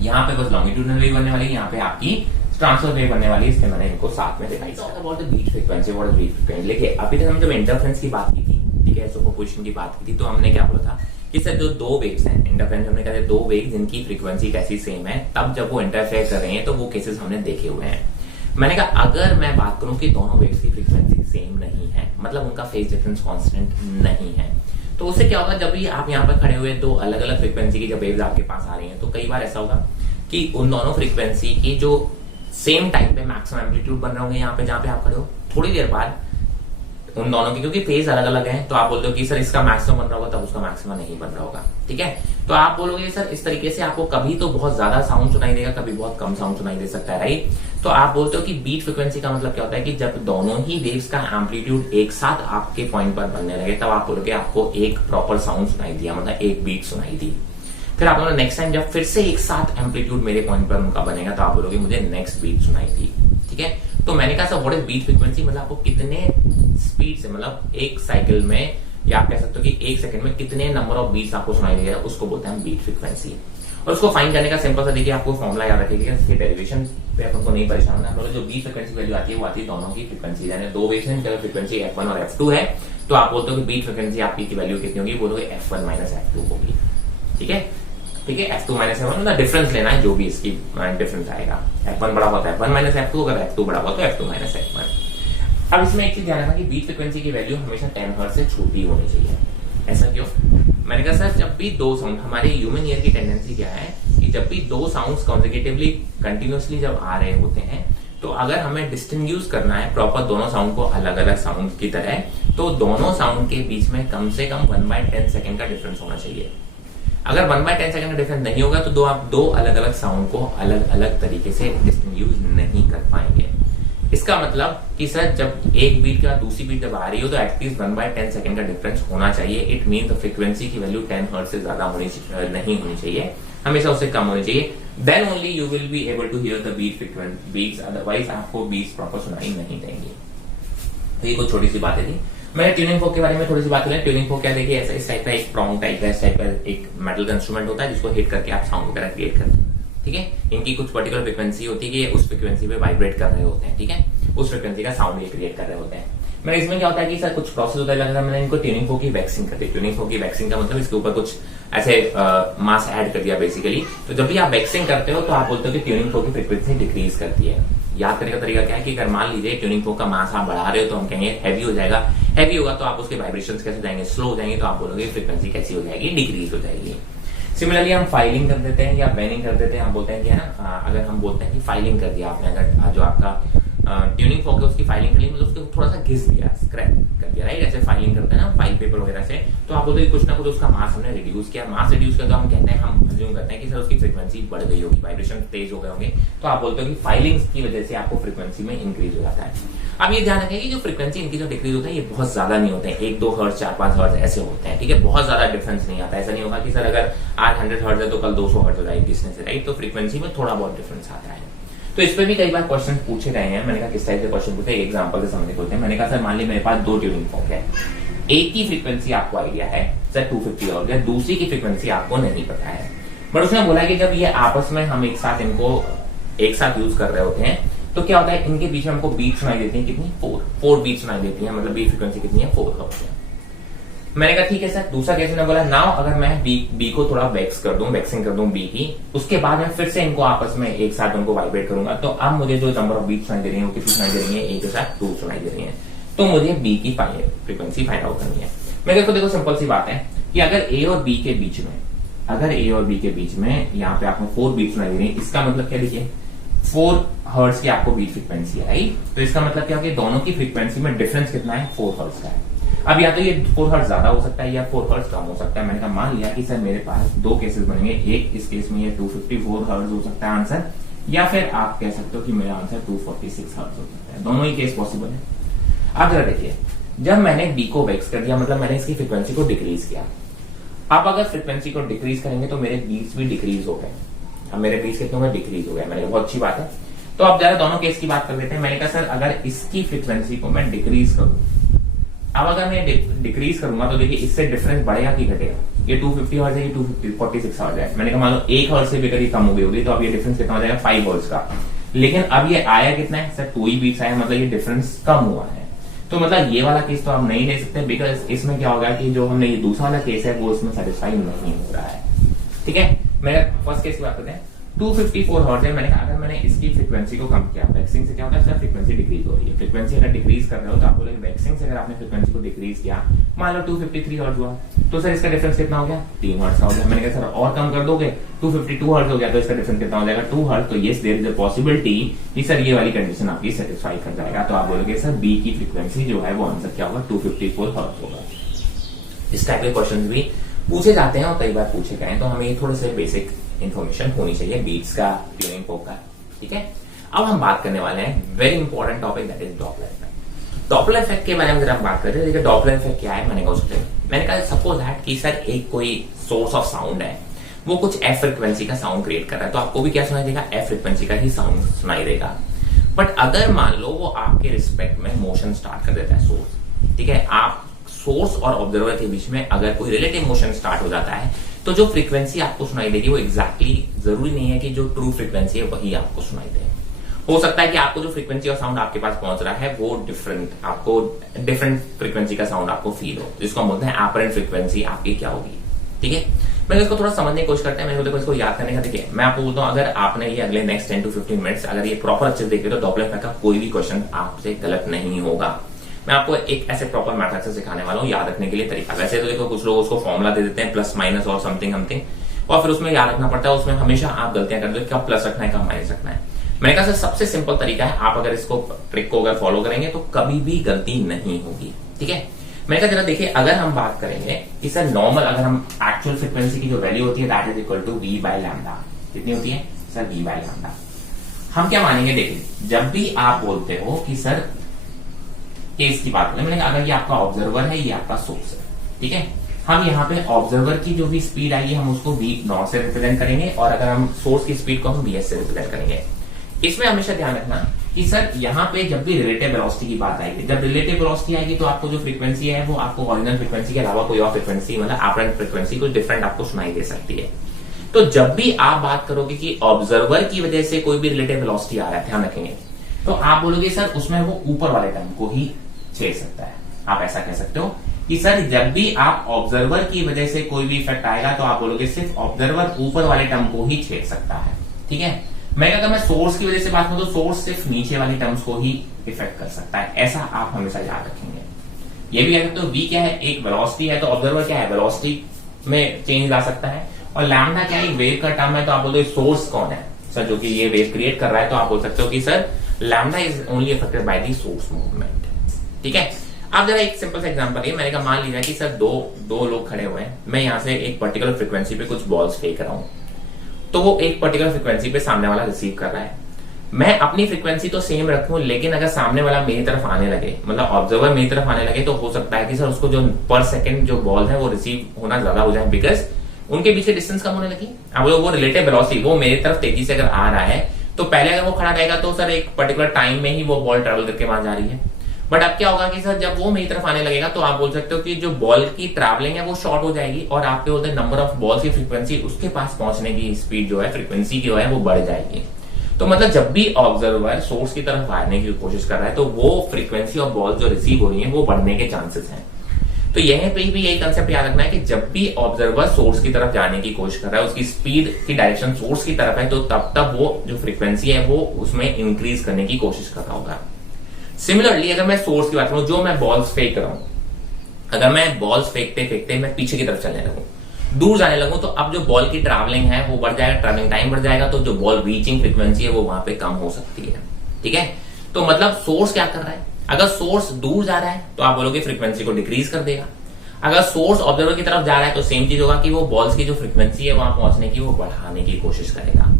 यहाँ पे बस लॉन्गिट्यूडनल वेव बनने वाली है, यहाँ पे आपकी ट्रांसफर वेव बनने वाली है, इसलिए मैंने इनको साथ में दिखाई। About the beat frequency, what is beat frequency. देखिए अभी तक हम जब इंटरफेरेंस की बात की थी, ठीक है, सुपरपोजिशन की बात की थी, तो हमने क्या बोला था कि सर जो दो वेव्स हैं इंटरफेरेंस, हमने कहा दो वेव्स जिनकी फ्रीक्वेंसी कैसी सेम है, तब जब वो इंटरफेयर कर रहे हैं तो वो केसेस हमने देखे हुए हैं। मैंने कहा अगर मैं बात करूं कि दोनों वेव्स की फ्रीक्वेंसी सेम नहीं है, मतलब उनका फेज डिफरेंस कांस्टेंट नहीं है, तो उससे क्या होगा, जब भी आप यहाँ पर खड़े हुए दो अलग अलग फ्रीक्वेंसी की जब वेव्स आपके पास आ रही हैं, तो कई बार ऐसा होगा कि उन दोनों फ्रीक्वेंसी की जो सेम टाइम पे मैक्सिमम एम्पलीट्यूड बन रहे होंगे यहाँ पे जहां पे आप खड़े हो, थोड़ी देर बाद उन दोनों की, क्योंकि फेज अलग अलग है, तो आप बोलते हो कि सर इसका मैक्सिमम बन रहा होगा तब उसका मैक्सिमम नहीं बन रहा होगा। ठीक है, तो आप बोलोगे सर इस तरीके से आपको कभी तो बहुत ज्यादा साउंड सुनाई देगा, कभी बहुत कम साउंड सुनाई दे सकता है, राइट। तो आप बोलते हो कि बीट फ्रीक्वेंसी का मतलब क्या होता है कि जब दोनों ही वेव्स का एम्पलीट्यूड एक साथ आपके पॉइंट पर बनने लगे, तब आप बोलोगे आपको एक प्रॉपर साउंड सुनाई दिया, मतलब एक बीट सुनाई दी। फिर आप बोलोगे नेक्स्ट टाइम जब फिर से एक साथ एम्पलीट्यूड मेरे पॉइंट पर उनका बनेगा, तो आप बोलोगे मुझे नेक्स्ट बीट सुनाई दी। ठीक है, तो मैंने कहा sir what is beat frequency, मतलब आपको कितने स्पीड से, मतलब एक साइकिल में, या आप कह सकते हो कि एक सेकंड में कितने नंबर ऑफ बीट्स आपको सुनाई दे रहा है, उसको बोलते हैं बीट फ्रीक्वेंसी। और उसको फाइंड करने का सिंपल सा देखिए, आपको फॉर्मुला याद रखिएगा, इसके डेरिवेशन पे अपन को नहीं परेशान होना। हम लोग जो बीट फ्रीक्वेंसी वैल्यू आती है वो आती है दोनों की फ्रीक्वेंसी, यानी दो वेव्स हैं, फ्रीक्वेंसी f1 और f2 है, तो आप बोलते हो कि बीट फ्रीक्वेंसी आपकी की वैल्यू कितनी होगी, बोलोगे f1 माइनस f2 होगी। ठीक है, ठीक है, f2 माइनस f1 मतलब डिफरेंस लेना है, जो भी इसकी डिफरेंस आएगा, f1 बड़ा हुआ तो f1 माइनस f2, अगर f2 बड़ा हुआ तो f2 माइनस f1। अब इसमें एक चीज ध्यान रखना कि बीट फ्रीक्वेंसी की वैल्यू हमेशा 10 हर्ट्ज से छोटी होनी चाहिए। ऐसा क्यों? मैंने कहा सर जब भी दो साउंड, हमारे ह्यूमन ईयर की टेंडेंसी क्या है कि जब भी दो साउंड्स कॉन्सेक्यूटिवली कंटिन्यूअसली जब आ रहे होते हैं, तो अगर हमें डिस्टिंग्विश करना है प्रॉपर दोनों साउंड को अलग अलग साउंड की तरह, तो दोनों साउंड के बीच में कम से कम 1/10 सेकंड का डिफरेंस होना चाहिए। अगर 1/10 सेकंड का डिफरेंस नहीं होगा तो आप दो अलग अलग साउंड को अलग अलग तरीके से डिस्टिंग्विश नहीं कर पाएंगे। इसका मतलब कि सर जब एक बीट का दूसरी बीट जब आ रही हो तो एटलीस्ट 1/10 सेकंड का डिफरेंस होना चाहिए। इट मीन द फ्रीक्वेंसी की वैल्यू 10 हर्ट्ज से ज्यादा नहीं होनी चाहिए, हमेशा उससे कम होनी चाहिए। Then only you will be able to hear the beats, otherwise आपको बीट्स प्रॉपर सुनाई नहीं देंगे। तो ये कुछ छोटी सी बातें थी। मैंने ट्यूनिंग फोक के बारे में थोड़ी सी बात करें। ट्यूनिंग फोक क्या देखिए, ऐसा इस टाइप का एक प्रॉन्ग टाइप का, इस टाइप का एक मेटल का इंस्ट्रूमेंट होता है जिसको हिट करके आप साउंड वगैरह क्रिएट करते हैं। ठीक है, इनकी कुछ पर्टिकुलर फ्रीक्वेंसी होती है कि उस फ्रीक्वेंसी पे वाइब्रेट कर रहे होते हैं। ठीक है, उस फ्रीक्वेंसी का साउंड ये क्रिएट कर रहे होते हैं। मैंने इसमें क्या होता है कि सर कुछ प्रोसेस होता है, मैंने इनको ट्यूनिंग फोक की वैक्सिंग कर दी। ट्यूनिंग फोक की वैक्सिंग का मतलब इसके ऊपर कुछ ऐसे मास ऐड कर दिया बेसिकली। तो जब भी आप वैक्सिंग करते हो तो आप बोलते हो कि ट्यूनिंग फोक की फ्रीक्वेंसी डिक्रीज करती है। याद करने का तरीका क्या है कि अगर मान लीजिए ट्यूनिंग फोक का मास आप बढ़ा रहे हो तो हम कहेंगे हैवी हो जाएगा। हैवी होगा तो आप उसके वाइब्रेशंस कैसे जाएंगे, स्लो हो जाएंगे, तो आप बोलोगे फ्रीक्वेंसी कैसी हो जाएगी, डिक्रीज हो जाएगी। सिमिलरली हम फाइलिंग कर देते हैं या बैनिंग कर देते हैं। हम बोलते हैं कि है ना, अगर हम बोलते हैं कि फाइलिंग कर दिया आपने, अगर जो आपका ट्यूनिंग फोक है उसकी फाइलिंग कर ली, मतलब उसको थोड़ा सा घिस दिया, स्क्रैप कर दिया, राइट। ऐसे फाइलिंग करते हैं ना फाइल पेपर वगैरह से, तो आप बोलते हैं कुछ ना कुछ उसका मास हमने रिड्यूस किया। मास रिड्यूस किया तो हम कहते हैं, हम अज्यूम करते हैं कि सर उसकी फ्रीक्वेंसी बढ़ गई होगी, वाइब्रेशन तेज हो गए होंगे, तो आप बोलते हो कि फाइलिंग की वजह से आपको फ्रीक्वेंसी में इंक्रीज हो जाता है। अब ये ध्यान रखें कि जो फ्रीक्वेंसी इनकी जो डिक्रीज होता है ये बहुत ज्यादा नहीं होते हैं, 1-2 हर्ट्ज 4-5 हर्ट्ज ऐसे होते हैं। ठीक है, बहुत ज्यादा डिफरेंस नहीं आता। ऐसा नहीं होगा कि सर अगर आज 100 हर्ट्ज है तो कल 200 हर्ट्ज हो जाएगी किसने से, राइट। तो फ्रीक्वेंसी में थोड़ा बहुत डिफरेंस आता है। तो इस पे भी कई बार क्वेश्चन पूछे गए हैं। मैंने कहा किस टाइप के क्वेश्चन पूछे, एक एग्जांपल से समझने को होते हैं। मैंने कहा सर मान ली मेरे पास 2 ट्यूनिंग फोक है, एक की फ्रीक्वेंसी आपको आइडिया है सर 250 हर्ट्ज है, दूसरी की फ्रीक्वेंसी आपको नहीं पता है। बट उसने बोला कि जब ये आपस में हम एक साथ इनको एक साथ यूज कर रहे होते हैं तो क्या होता है, इनके बीच में हमको बीट सुनाई देती है कितनी, 4 बीट सुनाई देती है, मतलब बीट फ्रीक्वेंसी कितनी है, 4 हर्ट्ज है। मैंने कहा ठीक है सर। दूसरा केस ने बोला नाउ अगर मैं बी को थोड़ा वैक्सिंग कर दूं बी की, उसके बाद मैं फिर से इनको आपस में एक साथ उनको वाइब्रेट करूंगा, तो अब मुझे जो नंबर ऑफ बीट सुनाई दे रही है वो कितनी सुनाई दे रही है, एक के साथ 2 सुनाई दे रही है। तो मुझे बी की फ्रीक्वेंसी फाइंड आउट करनी है। मैं देखो सिंपल सी बात है कि अगर ए और बी के बीच में यहाँ पे आपको 4 बीट सुनाई दे रही है, इसका मतलब क्या देखिए 4 हर्ट्ज की आपको बीट फ्रीक्वेंसी है, राइट। तो इसका मतलब क्या होगा, दोनों की फ्रीक्वेंसी में डिफरेंस कितना है, 4 हर्ट्ज का है। अब या तो ये 4 हर्ट्ज ज्यादा हो सकता है या 4 हर्ट्ज कम हो सकता है। मैंने कहा मान लिया कि सर मेरे पास 2 केसेस बनेंगे, एक इस केस में ये 254 हर्ट्ज हो सकता है आंसर, या फिर आप कह सकते हो कि मेरा आंसर 246 हर्ट्ज हो सकता है। दोनों ही केस पॉसिबल है। अब जरा देखिए, जब मैंने बी को वैक्स कर दिया मतलब मैंने इसकी फ्रीक्वेंसी को डिक्रीज किया। अब अगर फ्रीक्वेंसी को डिक्रीज करेंगे तो मेरे बीट्स भी डिक्रीज हो गए, अब मेरे बीच कितने हो गए, डिक्रीज हो गया। मैंने कहा बहुत अच्छी बात है। तो अब जरा दोनों केस की बात कर लेते हैं। मैंने कहा सर अगर इसकी फ्रीक्वेंसी को मैं डिक्रीज करूं, अब अगर मैं डिक्रीज करूंगा तो देखिए इससे डिफरेंस बढ़ेगा कि घटेगा। ये 250 हर्ट्ज है, ये 246 हर्ट्ज है। मैंने कहा मान लो 1 हर्ट्ज से भी अगर ये कम हो गई होगी तो अब ये डिफरेंस कितना हो जाएगा, 5 हर्ट्ज का। लेकिन अब ये आया कितना है सर, 2 ही बीट्स आया, मतलब ये डिफरेंस कम हुआ है। तो मतलब ये वाला केस तो आप नहीं ले सकते, बिकॉज इसमें क्या होगा कि जो हमने ये दूसरा वाला केस है वो इसमें सेटिस्फाई नहीं हो रहा है। ठीक है, मेरा फर्स्ट केस की बात करते हैं। 254 हर्ट्ज है। मैंने कहा अगर मैंने इसकी फ्रीक्वेंसी को कम किया, वैक्सिंग से क्या होता है सर, फ्रीक्वेंसी डिक्रीज हो रही है। फ्रीक्वेंसी अगर डिक्रीज कर रहे हो तो आप बोलेंगे वैक्सिंग से अगर आपने फ्रीक्वेंसी को डिक्रीज किया, मान लो 253 हर्ट्ज हुआ, तो सर इसका डिफरेंस कितना हो गया, 3 हर्ट्ज का हो गया। मैंने कहा सर और कम कर दोगे, 252 हर्ट्ज हो गया, तो इसका डिफरेंस कितना हो जाएगा, 2 हर्ट्ज। तो yes there is a possibility कि सर ये वाली कंडीशन आपकी सेटिस्फाई कर जाएगा। तो आप बोलोगे सर बी की फ्रीक्वेंसी जो है वो आंसर क्या होगा, 254 हर्ट्ज होगा। इस टाइप के क्वेश्चन भी पूछे जाते हैं और कई बार पूछे गए हैं, तो हमें थोड़े से बेसिक इन्फॉर्मेशन होनी चाहिए बीट्स का, ट्यूनिंग फोक का। ठीक है, अब हम बात करने वाले हैं very important topic, that is Doppler effect. Doppler effect के बारे में जरा बात करते हैं। देखिए डॉपलर इफेक्ट क्या है, मैंने कहा सपोज दैट कि सर एक कोई सोर्स ऑफ साउंड है, वो कुछ एफ फ्रिक्वेंसी का साउंड क्रिएट कर रहा है, तो आपको भी क्या सुनाई देगा, एफ फ्रिक्वेंसी का ही साउंड सुनाई देगा। बट अगर मान लो वो आपके रिस्पेक्ट में मोशन स्टार्ट कर देता है सोर्स, ठीक है, आप सोर्स और ऑब्जर्वर के बीच में अगर कोई रिलेटिव मोशन स्टार्ट हो जाता है, तो जो फ्रीक्वेंसी आपको सुनाई देगी वो एग्जैक्टली जरूरी नहीं है कि जो ट्रू फ्रीक्वेंसी है वही आपको सुनाई दे। हो सकता है कि आपको जो फ्रीक्वेंसी और साउंड आपके पास पहुंच रहा है वो आपको डिफरेंट फ्रीक्वेंसी का साउंड आपको फील हो, जिसको हम बोलते हैं एपरेंट फ्रीक्वेंसी आपकी क्या होगी। ठीक है, मैं इसको थोड़ा समझने की कोशिश करते हैं, मैंने इसको याद करने का। देखिए मैं आपको बोलता हूं, अगर आपने ये अगले नेक्स्ट 10 to 15 मिनट्स अगर ये प्रॉपर अच्छे से देखे तो डॉपलर इफेक्ट का कोई भी क्वेश्चन आपसे गलत नहीं होगा। मैं आपको एक ऐसे प्रॉपर मैथड से सिखाने वाला हूं याद रखने के लिए तरीका। वैसे तो देखो कुछ लोग उसको फॉर्मुला दे देते हैं प्लस माइनस और समथिंग समथिंग, और फिर उसमें याद रखना पड़ता है। उसमें हमेशा आप गलतियां करते हो, क्या प्लस रखना है क्या माइनस रखना है। मैंने कहा सर सबसे सिंपल तरीका है, आप अगर इसको ट्रिक को अगर फॉलो करेंगे तो कभी भी गलती नहीं होगी। ठीक है, मैंने कहा जरा देखिए, अगर हम बात करेंगे कि सर नॉर्मल अगर हम एक्चुअल फ्रीक्वेंसी की जो वैल्यू होती है that is equal to V by lambda, कितनी होती है सर, वी बाय लैम्डा। हम क्या मानेंगे, देखिए जब भी आप बोलते हो कि सर केस की बात करें, मैंने कहा अगर ये आपका ऑब्जर्वर है, ये आपका सोर्स है, ठीक है, हम यहाँ पे ऑब्जर्वर की जो भी स्पीड आएगी हम उसको वी नॉट से रिप्रेजेंट करेंगे, और अगर हम सोर्स की स्पीड को हम वीएस से रिप्रेजेंट करेंगे। इसमें हमेशा ध्यान रखना कि सर यहाँ पे जब भी रिलेटिव वेलोसिटी की बात आएगी, जब रिलेटिव वेलोसिटी आएगी तो आपको जो फ्रीक्वेंसी है वो आपको ओरिजिनल फ्रीक्वेंसी के अलावा कोई और फ्रीक्वेंसी मतलब एपरेंट फ्रीक्वेंसी कुछ डिफरेंट आपको सुनाई दे सकती है। तो जब भी आप बात करोगे कि ऑब्जर्वर की वजह से कोई भी रिलेटिव वेलोसिटी आ रहा है, ध्यान रखेंगे, तो आप बोलोगे सर उसमें वो ऊपर वाले टर्म को ही छेड़ सकता है। आप ऐसा कह सकते हो कि सर जब भी आप ऑब्जर्वर की वजह से कोई भी इफेक्ट आएगा तो आप बोलोगे सिर्फ ऑब्जर्वर ऊपर वाले टर्म को ही छेड़ सकता है। ठीक है, मैं अगर मैं सोर्स की वजह से बात करूं तो सोर्स सिर्फ नीचे वाली टर्म्स को ही इफेक्ट कर सकता है, ऐसा आप हमेशा याद रखेंगे। ये भी याद रखते हो, वी क्या है, एक वेलोसिटी है, तो ऑब्जर्वर क्या है, वेलोसिटी में चेंज ला सकता है, और लैम्डा क्या है, वेव का टर्म है, तो आप बोलते हो सोर्स कौन है सर, जो कि ये वेव क्रिएट कर रहा है, तो आप बोल सकते हो कि sir lambda is only affected by the source movement. ठीक है, अब जरा एक सिंपल सा एग्जांपल है, मैंने कहा मान लीजिए कि सर दो लोग खड़े हुए हैं, मैं यहाँ से एक पर्टिकुलर फ्रीक्वेंसी पे कुछ बॉल्स फेंक रहा हूं, तो वो एक पर्टिकुलर फ्रीक्वेंसी पे सामने वाला रिसीव कर रहा है। मैं अपनी फ्रीक्वेंसी तो सेम रखूं, लेकिन अगर सामने वाला मेरी तरफ आने लगे, मतलब ऑब्जर्वर मेरी तरफ आने लगे, तो हो सकता है कि सर उसको जो पर सेकंड जो बॉल है वो रिसीव होना ज्यादा हो जाए, बिकॉज उनके बीच डिस्टेंस कम होने लगी। अब वो रिलेटिव वेलोसिटी वो मेरी तरफ तेजी से अगर आ रहा है, तो पहले अगर वो खड़ा रहेगा तो सर एक पर्टिकुलर टाइम में ही वो बॉल ट्रेवल करके वहां जा रही है। बट अब क्या होगा कि सर जब वो मेरी तरफ आने लगेगा तो आप बोल सकते हो कि जो बॉल की ट्रैवलिंग है वो शॉर्ट हो जाएगी, और आपके बोलते नंबर ऑफ बॉल्स की फ्रीक्वेंसी उसके पास पहुंचने की स्पीड जो है फ्रीक्वेंसी की जो है वो बढ़ जाएगी। तो मतलब जब भी ऑब्जर्वर सोर्स की तरफ आने की कोशिश कर रहा है तो वो फ्रीक्वेंसी ऑफ बॉल जो रिसीव हो रही है वो बढ़ने के चांसेस हैं। तो यहीं पे भी यही कंसेप्ट याद रखना है कि जब भी ऑब्जर्वर सोर्स की तरफ जाने की कोशिश कर रहा है, उसकी स्पीड की डायरेक्शन सोर्स की तरफ है, तो तब वो जो फ्रीक्वेंसी है वो उसमें इंक्रीज करने की कोशिश कर रहा होगा। सिमिलरली अगर मैं सोर्स की बात करूं, जो मैं बॉल्स फेंक रहा हूं, अगर मैं बॉल्स फेंकते फेंकते मैं पीछे की तरफ चलने लगूं, दूर जाने लगूं, तो अब जो बॉल की ट्रैवलिंग है वो बढ़ जाएगा, ट्रैवलिंग टाइम बढ़ जाएगा, तो जो बॉल रीचिंग फ्रीक्वेंसी है वो वहां पे कम हो सकती है। ठीक है, तो मतलब सोर्स क्या कर रहा है, अगर सोर्स दूर जा रहा है तो आप बोलोगे फ्रीक्वेंसी को डिक्रीज कर देगा, अगर सोर्स ऑब्जर्वर की तरफ जा रहा है तो सेम चीज होगा कि वो बॉल्स की जो फ्रीक्वेंसी है वहां पहुंचने की वो बढ़ाने की कोशिश करेगा।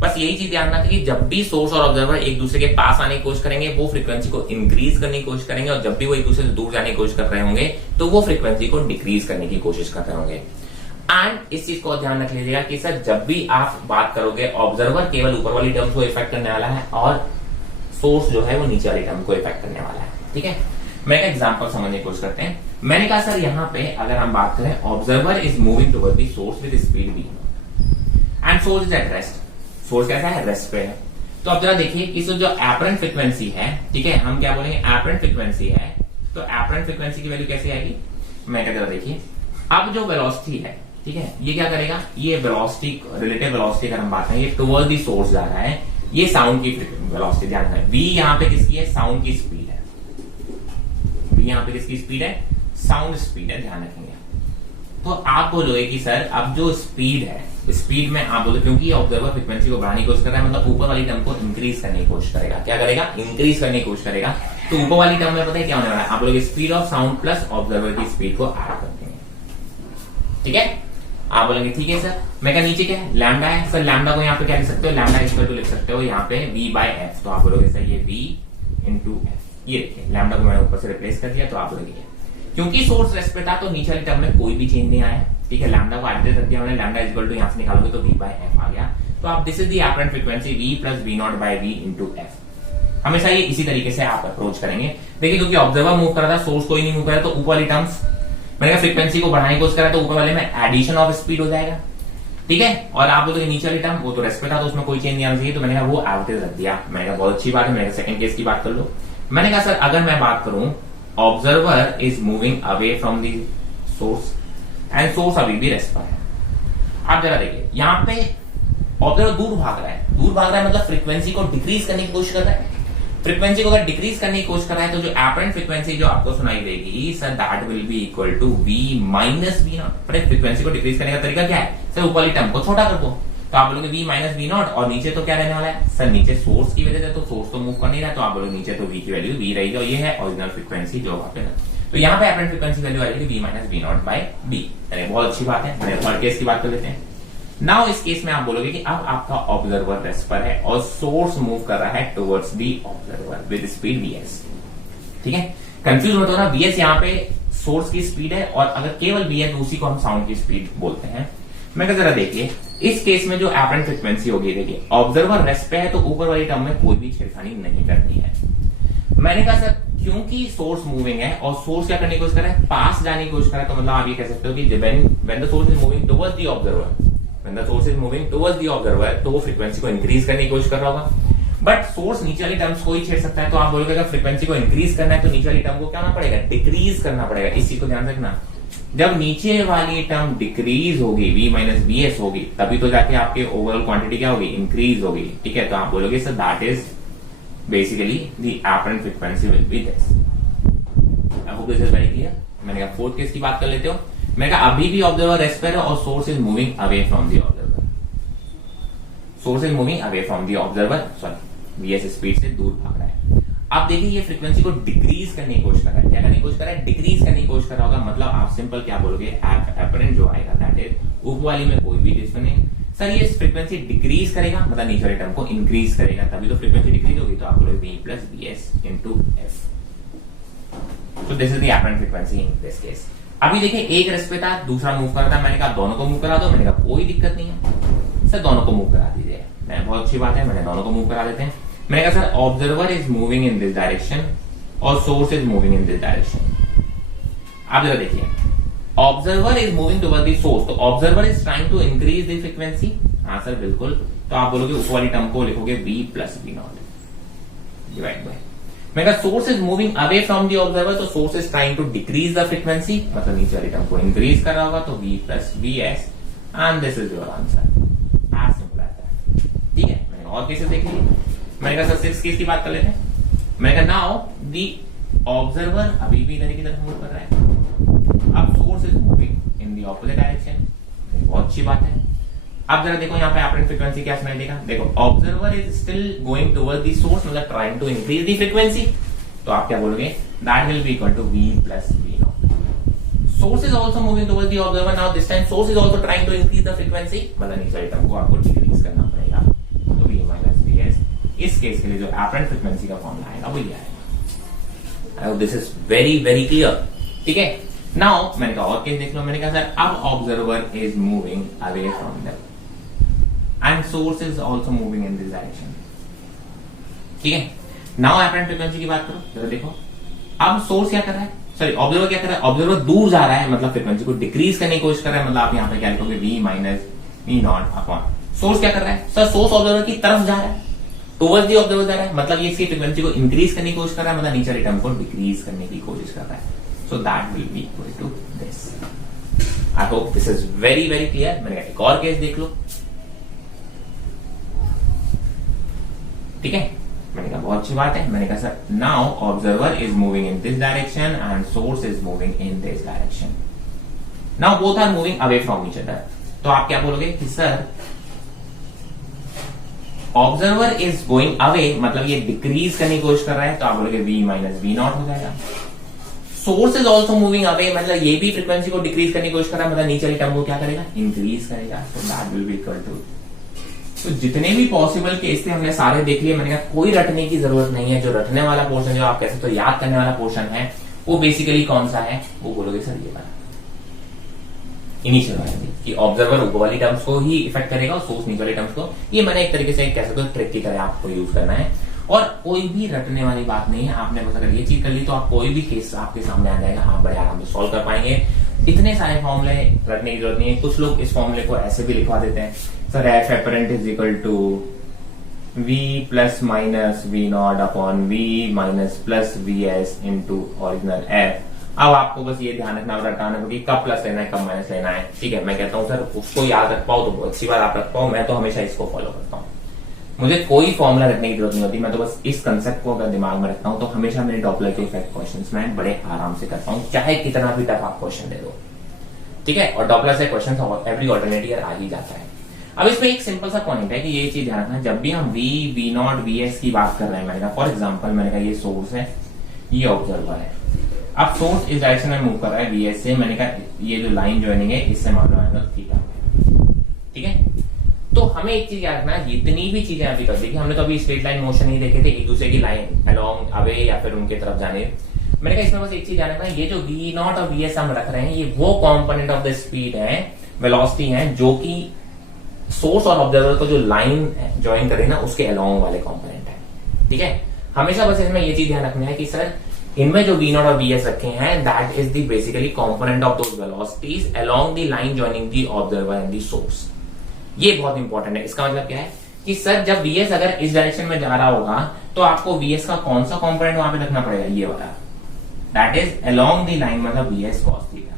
बस यही चीज ध्यान रखना कि जब भी सोर्स और ऑब्जर्वर एक दूसरे के पास आने की कोशिश करेंगे वो फ्रीक्वेंसी को इंक्रीज करने की कोशिश करेंगे, और जब भी वो एक दूसरे से दूर जाने की कोशिश कर रहे होंगे तो वो फ्रीक्वेंसी को डिक्रीज करने की कोशिश कर रहे होंगे। एंड इस चीज को ध्यान रख लीजिएगा कि सर जब भी आप बात करोगे ऑब्जर्वर केवल ऊपर वाली टर्म को इफेक्ट करने वाला है और सोर्स जो है वो नीचे वाली टर्म को इफेक्ट करने वाला है। ठीक है, मैं एक एग्जांपल समझने की कोशिश करते हैं। मैंने कहा सर यहाँ पे अगर हम बात करें observer is moving toward the source with speed v and source is at rest. Source कैसा है? रेस्ट पे है। तो अब जरा देखिए कि जो एपरेंट फ्रीक्वेंसी है, ठीक है, हम क्या बोलेंगे एपरेंट फ्रीक्वेंसी है, तो एपरेंट फ्रीक्वेंसी की वैल्यू कैसे आएगी? मैं क्या जरा देखिए, अब जो वेलोसिटी है, ठीक है, ये क्या करेगा, ये वेलोसिटी रिलेटिव वेलोसिटी अगर हम बात करें ये टुवर्ड द सोर्स जा रहा है, ये साउंड की वेलोसिटी ध्यान रखना। v यहाँ पे किसकी है? साउंड की स्पीड है। v यहाँ पे किसकी स्पीड है? साउंड स्पीड है, ध्यान रखेंगे। तो आप बोलोगे कि सर अब जो स्पीड है, स्पीड में आप बोलो क्योंकि ऑब्जर्वर फ्रीक्वेंसी को बढ़ाने की कोशिश कर रहा है, मतलब ऊपर वाली टर्म को इंक्रीज करने की कोशिश करेगा। क्या करेगा? इंक्रीज करने की कोशिश करेगा। तो ऊपर वाली टर्म में पता है क्या होने वाला है? आप बोलोगे speed of sound plus observer की स्पीड को ऐड कर देंगे। ठीक है, आप बोलेंगे ठीक है सर। मैं क्या नीचे क्या है? लैम्डा है। सर लैम्डा को यहाँ पे क्या लिख सकते हो? लैम्डा इक्वल टू लिख सकते हो यहाँ पे v बाय एफ। तो आप बोलोगे सर ये v इंटू एफ। ये देखिए लैम्डा को मैंने ऊपर से रिप्लेस कर दिया। तो आप बोलोगे क्योंकि सोर्स रेस्ट पे था तो नीचे वाली टर्म में कोई भी चेंज नहीं आया। ठीक है, लैम्डा को एडिट कर दिया मैंने, लैम्डा इक्वल टू यहाँ से निकालोगे तो v बाय एफ आ गया। तो आप this is the apparent frequency v plus v nought by v into F. हमेशा ये इसी तरीके से आप अप्रोच करेंगे। देखिए क्योंकि ऑब्जर्वर मूव कर रहा था, सोर्स कोई नहीं मूव कर रहा, तो ऊपर वाली टर्म्स मैंने फ्रीक्वेंसी को बढ़ाने की कोशिश करा तो ऊपर वाले में एडिशन ऑफ स्पीड हो जाएगा। ठीक है, और आप बोलोगे नीचे वाली टर्म वो तो रेस्ट पे था तो उसमें कोई चेंज नहीं आना चाहिए, तो मैंने कहा वो एवरेज रख दिया। मैंने कहा बहुत अच्छी बात है। मैंने सेकंड केस की बात कर लो। मैंने कहा सर अगर मैं बात करूं observer is moving away from the source and source अभी भी रेस्ट पर है। आप जरा देखिए यहाँ पे ऑब्जर्वर दूर भाग रहा है। दूर भाग रहा है मतलब फ्रीक्वेंसी को डिक्रीज करने की कोशिश कर रहा है। फ्रीक्वेंसी को अगर डिक्रीज करने की कोशिश कर रहा है तो जो एपरेंट फ्रीक्वेंसी जो आपको सुनाई देगी sir that will be equal to v minus v nought. पर फ्रीक्वेंसी को डिक्रीज करने का तरीका क्या है? सर ऊपर वाली टर्म को छोटा कर दो। तो आप बोलोगे v माइनस v नॉट, और नीचे तो क्या रहने वाला है? सर नीचे सोर्स की वजह से तो सोर्स तो मूव कर नहीं रहा, तो आप बोलोगे नीचे तो v की वैल्यू v रहेगी और ये है ओरिजिनल फ्रीक्वेंसी जो वहां पे है। तो यहाँ पे एपरेंट फ्रीक्वेंसी वैल्यू आएगी v minus v nought by b। बहुत अच्छी बात है। मैंने थर्ड केस की बात कर लेते हैं। नाउ इस केस में आप बोलोगे कि अब आपका ऑब्जर्वर रेस्ट पर है और सोर्स मूव कर रहा है towards the observer with speed vs। ठीक है, कंफ्यूज मत होना, vs यहाँ पे सोर्स की स्पीड है और अगर केवल vs तो उसी को हम साउंड की स्पीड बोलते हैं। मैं जरा देखिए इस केस में जो एपरेंट फ्रीक्वेंसी होगी, देखिए ऑब्जर्वर रेस्ट पे है तो ऊपर वाली टर्म में कोई भी छेड़खानी नहीं करनी है। मैंने कहा सर क्योंकि सोर्स मूविंग है और सोर्स क्या करने की कोशिश कर रहा है? पास जाने की कोशिश कर रहा है, तो मतलब आप ये कह सकते हो कि when the source is moving towards the observer, when the source is moving towards the observer, तो वो फ्रीक्वेंसी को इंक्रीज करने की कोशिश कर रहा होगा। बट सोर्स नीचे वाली टर्म्स को ही छेड़ सकता है, तो आप बोलोगे अगर फ्रीक्वेंसी को इंक्रीज करना है तो नीचे वाली टर्म को क्या करना पड़ेगा? डिक्रीज करना पड़ेगा। इस चीज को ध्यान रखना, जब नीचे वाली टर्म डिक्रीज होगी v माइनस vs होगी तभी तो जाके आपके ओवरऑल क्वांटिटी क्या होगी? इंक्रीज होगी। ठीक है, तो आप बोलोगे sir that is basically the apparent frequency will be this. I hope this is very clear. मैंने कहा फोर्थ केस की बात कर लेते हो। मैंने कहा अभी भी ऑब्जर्वर रेस्ट पर है और source is moving away from the observer. Source is moving away from the observer, sorry vs speed से दूर भाग रहा है। आप देखिए ये फ्रीक्वेंसी को डिक्रीज करने की कोशिश कर रहा है। क्या करने की कोशिश कर रहा है? डिक्रीज करने की कोशिश कर रहा होगा। मतलब आप सिंपल क्या बोलोगे? एपरेंट जो आएगा दैट इज ऊपर वाली में कोई भी डिस्टेंस नहीं। सर ये फ्रीक्वेंसी डिक्रीज करेगा मतलब नीचे वाली टर्म को इंक्रीज करेगा, तभी तो फ्रीक्वेंसी डिक्रीज होगी। तो आप बोलोगे v plus vs into F. तो this is the apparent frequency in this case. अभी देखिए एक रेस्ट पे था, दूसरा मूव कर रहा था। मैंने कहा दोनों को मूव करा दो। मैंने कहा कोई दिक्कत नहीं है सर, दोनों को मूव करा दीजिए। मैं बहुत अच्छी बात है, मैंने दोनों को मूव करा देते हैं। मैंने कहा sir observer is moving in this direction और source is moving in this direction. आप जरा देखिए observer is moving toward the source, तो observer is trying to increase the frequency. हाँ सर बिल्कुल। तो आप बोलोगे ऊपर वाली टर्म को लिखोगे v plus v naught divide by. मैं कहा source is moving away from the observer, तो source is trying to decrease the frequency, मतलब नीचे वाली टर्म को इंक्रीज कर रहा होगा, तो v plus vs and this is your answer. As simple as that. ठीक है, मैंने और केसेस देख लिए। मैंने कहा सर सिक्स केस की बात कर लेते हैं। मैंने कहा नाउ द ऑब्जर्वर अभी भी इधर की तरफ मूव कर रहा है, अब source is moving in the opposite direction. बहुत अच्छी बात है। अब जरा देखो यहाँ पे एपरेंट फ्रीक्वेंसी क्या सुनाई देगा? देखो observer is still going toward the source, मतलब trying to increase the frequency. तो आप क्या बोलोगे? That will be equal to v plus v naught. Source is also moving toward the observer, now this time source is also trying to increase the frequency, मतलब नीचे वाली term को आपको decrease करना पड़ेगा। तो v माइनस vs इस case के लिए जो एपरेंट फ्रीक्वेंसी का फॉर्मूला आएगा वो ये आएगा। आई hope this is very very clear. ठीक है, नाउ मैंने कहा और केस देख लो, मैंने कहा सर अब observer is moving away from them and source is also moving in this direction. ठीक है, नाउ एपरेंट फ्रीक्वेंसी की बात करो, जरा देखो अब सोर्स क्या कर रहा है, सॉरी ऑब्जर्वर क्या कर रहा है, ऑब्जर्वर दूर जा रहा है, मतलब फ्रीक्वेंसी को डिक्रीज करने की कोशिश कर रहा है, मतलब आप यहाँ पे क्या लिखोगे v minus v not upon source क्या कर रहा है, सर सोर्स ऑब्जर्वर की तरफ जा रहा है, टुवर्ड्स द ऑब्जर्वर जा रहा है, मतलब ये इसकी फ्रीक्वेंसी को इंक्रीज करने की कोशिश कर रहा है, मतलब नीचे वाली टर्म को डिक्रीज करने की कोशिश कर रहा है। So that will be equal to this. I hope this is very very clear. मैंने कहा एक और केस देख लो। ठीक है, मैंने कहा बहुत अच्छी बात है। मैंने कहा sir now observer is moving in this direction and source is moving in this direction. Now both are moving away from each other. तो आप क्या बोलोगे कि sir observer is going away, मतलब ये डिक्रीज करने की कोशिश कर रहा है, तो आप बोलोगे v माइनस वी नॉट हो जाएगा। Source is also moving away, मतलब ये भी फ्रीक्वेंसी को डिक्रीज करने की कोशिश कर रहा है, मतलब नीचे वाली टर्म को क्या करेगा, इंक्रीज करेगा। So that will be equal to. तो जितने भी पॉसिबल केस थे हमने सारे देख लिए। मैंने कहा कोई रटने की जरूरत नहीं है। जो रटने वाला पोर्शन, जो आप कैसे तो याद करने वाला पोर्शन है, वो बेसिकली कौन सा है, वो बोलोगे सर ये वाला इनिशियल वाला कि ऑब्जर्वर ऊपर वाली टर्म्स को ही इफेक्ट करेगा और सोर्स नीचे वाली टर्म्स को। ये मैंने एक तरीके से कैसे तो ट्रिक की तरह आपको यूज करना है, और कोई भी रटने वाली बात नहीं है। आपने बस अगर ये चीज कर ली तो आप कोई भी केस आपके सामने आ जाएगा, आप बड़े आराम से सॉल्व कर पाएंगे। इतने सारे फॉर्मूले रटने की जरूरत नहीं है। कुछ लोग इस फॉर्मूले को ऐसे भी लिखवा देते हैं, sir F apparent is equal to v plus minus V nought upon v minus plus V S into original F. अब आपको बस ये ध्यान रखना रटाने को कि कब प्लस लेना है कब माइनस लेना है। ठीक है, मैं कहता हूँ सर उसको याद रख पाओ तो अच्छी बात आप रख पाओ। मैं तो हमेशा इसको फॉलो करता हूँ, मुझे कोई फॉर्मूला रखने की जरूरत नहीं होती। मैं तो बस इस कंसेप्ट को अगर दिमाग में रखता हूँ तो हमेशा मेरे डॉपलर के इफेक्ट क्वेश्चंस में बड़े आराम से करता हूँ, चाहे कितना भी टफ आप क्वेश्चन दे दो। ठीक है, और डॉपलर से क्वेश्चन एवरी ऑल्टरनेट ईयर आ ही जाता है। अब इसमें एक सिंपल सा पॉइंट है कि ये चीज ध्यान रखना, जब भी हम वी नॉट वी एस की बात कर रहे हैं, मैंने कहा फॉर एग्जाम्पल मैंने कहा ये सोर्स है, ये ऑब्जर्वर है। अब सोर्स इस डायरेक्शन में मूव कर रहा है वी एस से, मैंने कहा ये जो लाइन ज्वाइनिंग है इससे मान लो एंगल थीटा। ठीक है, तो हमें एक चीज याद रखना है, जितनी भी चीजें अभी कर देखी हमने तो अभी स्ट्रेट लाइन मोशन ही देखे थे, एक दूसरे की लाइन अलोंग अवे या फिर उनके तरफ जाने। मैंने कहा इसमें बस एक चीज याद रखना, ये जो वी नॉट और वी एस हम रख रहे हैं ये वो कॉम्पोनेंट ऑफ द स्पीड है, वेलोसिटी है, जो कि सोर्स और ऑब्जर्वर को जो लाइन ज्वाइन कर रही है ना उसके अलोंग वाले कॉम्पोनेंट है। ठीक है, हमेशा बस इसमें ये चीज ध्यान रखना है कि सर इनमें जो वी नॉट और वी एस रखे हैं that is the basically component of those velocities along the line joining the observer and the source. ये बहुत इंपॉर्टेंट है। इसका मतलब क्या है कि सर जब वीएस अगर इस डायरेक्शन में जा रहा होगा तो आपको वीएस का कौन सा कॉम्पोनेंट वहां पे रखना पड़ेगा, ये वाला, that is along the line, मतलब वीएस कॉस थीटा।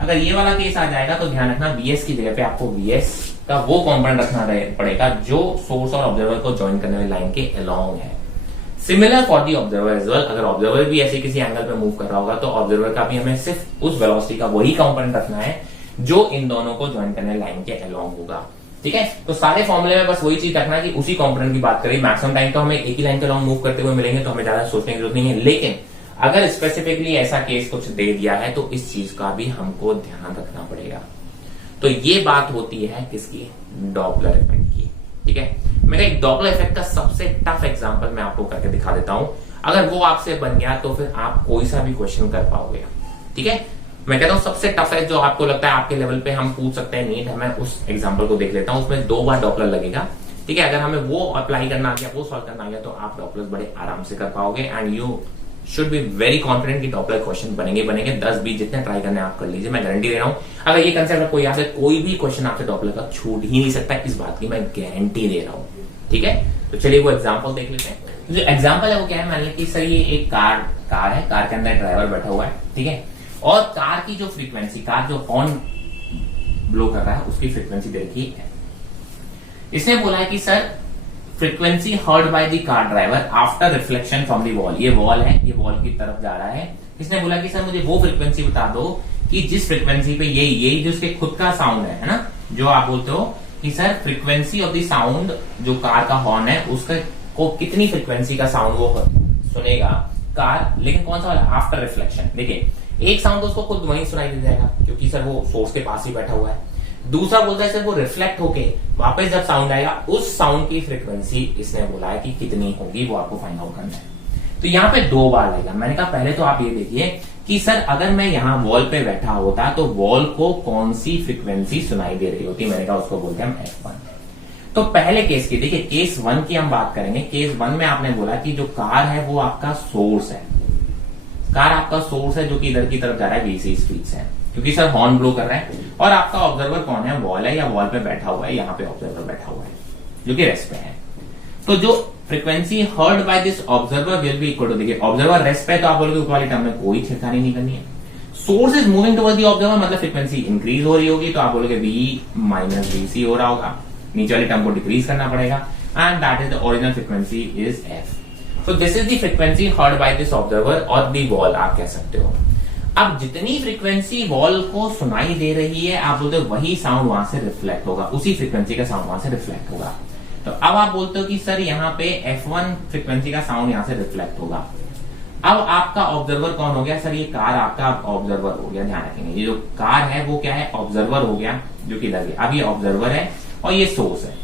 अगर ये वाला केस आ जाएगा तो ध्यान रखना वीएस की जगह पे आपको वीएस का वो कॉम्पोनेंट रखना पड़ेगा जो सोर्स और ऑब्जर्वर को ज्वाइन करने वाली लाइन के अलोंग है। Similar for the observer as well, अगर ऑब्जर्वर भी ऐसे किसी एंगल पे मूव कर रहा होगा तो ऑब्जर्वर का भी हमें सिर्फ उस वेलोसिटी का वही कॉम्पोनेंट रखना है जो इन दोनों को ज्वाइन करने वाली लाइन के अलोंग होगा। ठीक है, तो सारे फॉर्मूले में बस वही चीज रखना कि उसी कंपोनेंट की बात करें। मैक्सिमम टाइम तो हमें एक ही लाइन के लॉन्ग मूव करते हुए मिलेंगे तो हमें ज्यादा सोचने की जरूरत नहीं है, लेकिन अगर स्पेसिफिकली ऐसा केस कुछ दे दिया है तो इस चीज का भी हमको ध्यान रखना पड़ेगा। तो ये बात होती है किसकी, डॉपलर इफेक्ट की। ठीक है, मेरा एक डॉपलर इफेक्ट का सबसे टफ एग्जांपल मैं आपको करके दिखा देता हूं। अगर वो आपसे बन गया तो फिर आप कोई सा भी क्वेश्चन कर पाओगे। ठीक है, मैं कहता हूं सबसे टफ है जो आपको लगता है आपके लेवल पे हम पूछ सकते हैं नीट है, मैं उस एग्जांपल को देख लेता हूं। उसमें 2 बार डॉपलर लगेगा। ठीक है, अगर हमें वो अप्लाई करना आ गया, वो सॉल्व करना आ गया तो आप डॉपलर बड़े आराम से कर पाओगे and you should be very confident कि डॉपलर क्वेश्चन बनेंगे 10-20 जितने ट्राई करने आप कर लीजिए, मैं गारंटी दे रहा हूं। अगर ये कंसेप्ट आपको याद है कोई भी क्वेश्चन आपसे डॉपलर का छूट ही नहीं सकता, इस बात की मैं गारंटी दे रहा हूं। ठीक है, तो चलिए वो एग्जाम्पल देख लेते हैं। जो एग्जाम्पल है वो क्या है, मान लीजिए कि सर ये एक कार है, कार के अंदर ड्राइवर बैठा हुआ है। ठीक है, और कार की जो फ्रीक्वेंसी, कार जो हॉर्न ब्लो कर रहा है उसकी फ्रीक्वेंसी दे रखी है। इसने बोला है कि sir frequency heard by the car driver after reflection from the wall, ये वॉल है, ये वॉल की तरफ जा रहा है। इसने बोला कि सर मुझे वो फ्रीक्वेंसी बता दो कि जिस फ्रीक्वेंसी पे ये जो उसके खुद का साउंड है ना, जो आप बोलते हो कि sir frequency of the sound जो कार का हॉर्न है उसका को कितनी फ्रीक्वेंसी का साउंड वो सुनेगा कार, लेकिन कौन सा वाला, आफ्टर रिफ्लेक्शन। देखिए एक साउंड उसको खुद वहीं सुनाई दे जाएगा क्योंकि सर वो सोर्स के पास ही बैठा हुआ है। दूसरा बोलता है सर वो रिफ्लेक्ट होके वापस जब साउंड आएगा उस साउंड की फ्रीक्वेंसी इसने बोला है कि कितनी होगी, वो आपको फाइंड आउट करना है। तो यहाँ पे 2 बार लगेगा। मैंने कहा पहले तो आप ये देखिए कि सर अगर मैं यहां वॉल पे बैठा होता तो वॉल को कौन सी फ्रीक्वेंसी सुनाई दे रही होती, मैंने कहा उसको बोलते हैं हम F1। तो पहले केस की देखिए, केस 1 की हम बात करेंगे। केस 1 में आपने बोला कि जो कार है वो आपका सोर्स है, कार आपका सोर्स है जो कि इधर की तरफ जा रहा है VC स्पीड से, क्योंकि सर हॉर्न ब्लो कर रहा है। और आपका ऑब्जर्वर कौन है, वॉल है या वॉल पे बैठा हुआ है, यहाँ पे ऑब्जर्वर बैठा हुआ है जो कि रेस्ट पे है। तो जो frequency heard by this observer will be equal to, देखिए ऑब्जर्वर रेस्ट पे है तो आप बोलोगे ऊपर वाली टर्म में कोई छेड़खानी नहीं करनी है। Source is moving toward the observer, मतलब फ्रीक्वेंसी इंक्रीज हो रही होगी तो आप बोलोगे V माइनस VC हो रहा होगा, नीचे वाली टर्म को डिक्रीज करना पड़ेगा, and that is the original frequency is F। So this is the frequency heard by this observer और द वॉल आप कह सकते हो। अब जितनी फ्रीक्वेंसी वॉल को सुनाई दे रही है आप बोलते हो वही साउंड वहां से रिफ्लेक्ट होगा, उसी फ्रीक्वेंसी का साउंड वहां से रिफ्लेक्ट होगा। तो अब आप बोलते हो कि सर यहाँ पे F1 फ्रीक्वेंसी का साउंड यहां से रिफ्लेक्ट होगा। अब आपका ऑब्जर्वर कौन हो गया, सर ये कार आपका ऑब्जर्वर हो गया। ध्यान रखेंगे ये जो कार है वो क्या है, ऑब्जर्वर हो गया जो कि लगे। अब ये ऑब्जर्वर है और ये सोर्स है,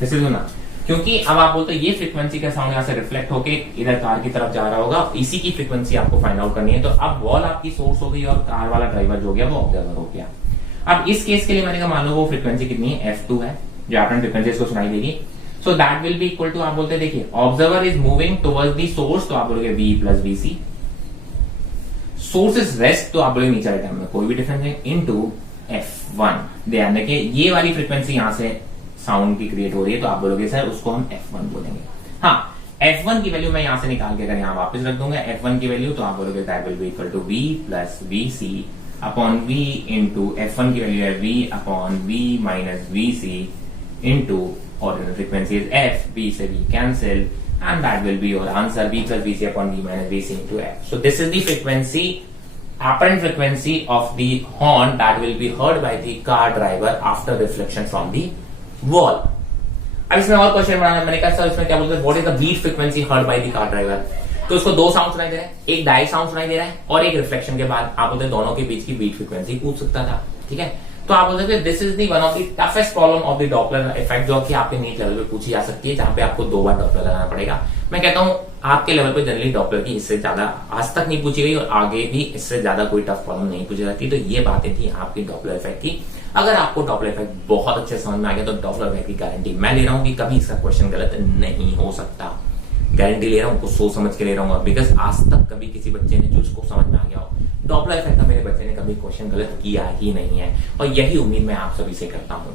जैसे सुना, क्योंकि अब आप बोलते हो ये फ्रीक्वेंसी का साउंड यहां से रिफ्लेक्ट होके इधर कार की तरफ जा रहा होगा, इसी की फ्रीक्वेंसी आपको फाइंड आउट करनी है। तो अब वॉल आपकी सोर्स हो गई और कार वाला ड्राइवर जो हो गया वो ऑब्जर्वर हो गया। अब इस केस के लिए मैंने कहा मान लो वो फ्रीक्वेंसी कितनी है, F2 है, जो आपने फ्रीक्वेंसी इसको सुनाई देगी। So that will be equal to, आप बोलते हैं देखिए observer is moving towards the source, तो आप बोलोगे V plus VC। Source is rest, तो आप बोलोगे नीचे वाले टर्म में कोई भी डिफरेंस नहीं, इनटू F1। ध्यान रखिए ये वाली फ्रीक्वेंसी यहां से साउंड की क्रिएट हो रही है तो आप बोलोगे सर उसको हम F1 बोलेंगे। हाँ, F1 की वैल्यू मैं यहां से निकाल के अगर यहां वापस रख दूंगा F1 की वैल्यू, तो आप बोलोगे that will be equal to V plus VC upon V into F1 की वैल्यू है V upon V minus VC into ordinal frequency is F, V से V cancel, and that will be your answer, V plus VC upon V minus VC into F. So this is the frequency, apparent frequency of the horn that will be heard by the car driver after reflection from the wall. अब इसमें और question बनाना, मैंने कहा sir इसमें क्या बोलते हैं, what is the beat frequency heard by the car driver. तो उसको दो साउंड सुनाई दे रहा है, एक डायरेक्ट साउंड सुनाई दे रहा है और एक रिफ्लेक्शन के बाद आप बोलते हैं दोनों के बीच की बीट फ्रीक्वेंसी पूछ सकता था। ठीक है, तो आप बोलते हैं this is the one of the toughest problem of the Doppler effect, जो कि आपके नीट लेवल पे पूछी जा सकती है, जहां पे आपको 2 बार डॉपलर लगाना पड़ेगा। मैं कहता हूं आपके लेवल पे जनरली डॉपलर की इससे ज्यादा आज तक नहीं पूछी गई और आगे भी इससे ज्यादा कोई टफ प्रॉब्लम नहीं पूछी जाती। तो ये बातें थी आपकी डॉपलर इफेक्ट की। अगर आपको डॉपलर इफेक्ट बहुत अच्छे समझ में आ गया तो डॉपलर इफेक्ट की गारंटी मैं ले रहा हूं कि कभी इसका क्वेश्चन गलत नहीं हो सकता। गारंटी ले रहा हूं, कुछ सोच समझ के ले रहा हूं, बिकॉज आज तक कभी किसी बच्चे ने जो उसको समझ में आ गया हो डॉपलर इफेक्ट का मेरे बच्चे ने कभी क्वेश्चन गलत किया ही नहीं है, और यही उम्मीद मैं आप सभी से करता हूं।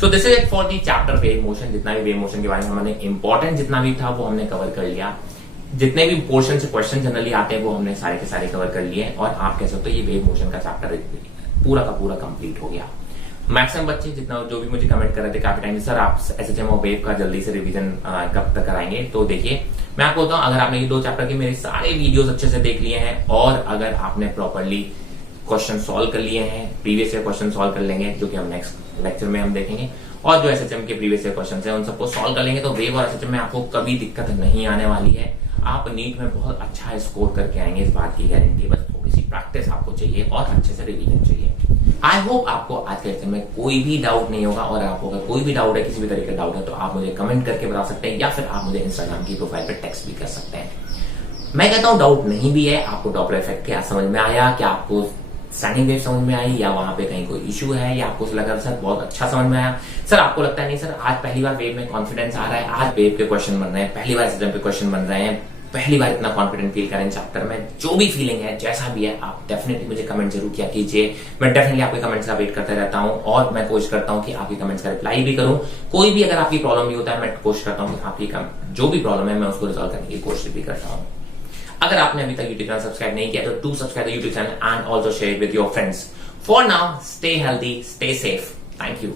So this is it for the chapter wave motion. जितना भी वेव मोशन के बारे में हमने इंपॉर्टेंट जितना भी था वो हमने कवर कर लिया। जितने भी पोर्शन से क्वेश्चन जनरली आते हैं वो हमने सारे के सारे कवर कर लिए, और आप कह सकते हो ये वेव मोशन का चैप्टर पूरा का पूरा कंप्लीट हो गया। मैक्सिमम बच्चे जितना जो भी मुझे कमेंट कर रहे थे काफी टाइम से, सर आप SHM और वेव का जल्दी से रिवीजन कब तक कराएंगे। तो देखिए मैं आपको बताऊं, अगर आपने ये 2 चैप्टर के मेरे सारे वीडियोस अच्छे से देख लिए हैं और अगर आपने प्रॉपरली क्वेश्चन सॉल्व कर लिए हैं, प्रीवियस ईयर क्वेश्चन सॉल्व कर लेंगे जो कि हम नेक्स्ट लेक्चर में हम देखेंगे, और जो SHM के प्रीवियस ईयर क्वेश्चन है उन सबको सॉल्व कर लेंगे, तो वेव और SHM में आपको कभी दिक्कत नहीं आने वाली है। आप नीट में बहुत अच्छा स्कोर करके आएंगे, इस बात की गारंटी। बस थोड़ी सी प्रैक्टिस आपको चाहिए और अच्छे से रिवीजन चाहिए। आई होप आपको आज के लेक्चर में कोई भी डाउट नहीं होगा, और आपको अगर कोई भी डाउट है, किसी भी तरह का डाउट है, तो आप मुझे कमेंट करके बता सकते हैं, या फिर आप मुझे इंस्टाग्राम की प्रोफाइल पे टेक्स्ट भी कर सकते हैं। मैं कहता हूं डाउट नहीं भी है, आपको डॉपलर इफेक्ट क्या समझ में आया, क्या आपको स्टैंडिंग वेव समझ में आई, या वहां पे कहीं कोई इशू है, या आपको लगा सर बहुत अच्छा समझ में आया, सर आपको लगता है नहीं सर आज पहली बार वेव में कॉन्फिडेंस आ रहा है, आज वेव के क्वेश्चन बन रहे हैं, पहली बार SHM पे क्वेश्चन बन रहे हैं, पहली बार इतना कॉन्फिडेंट फील करें चैप्टर में, जो भी फीलिंग है जैसा भी है आप डेफिनेटली मुझे कमेंट जरूर किया कीजिए। मैं डेफिनेटली आपके कमेंट्स का वेट करता रहता हूं, और मैं कोशिश करता हूं कि आपके कमेंट्स का रिप्लाई भी करूं। कोई भी अगर आपकी प्रॉब्लम भी होता है मैं कोशिश करता हूं कि आपकी जो भी प्रॉब्लम है मैं उसको रिजॉल्व करने की कोशिश भी करता हूं। अगर आपने अभी तक यूट्यूब चैनल सब्सक्राइब नहीं किया तो do subscribe the YouTube channel and also share with your friends. For now stay healthy, stay safe, thank you.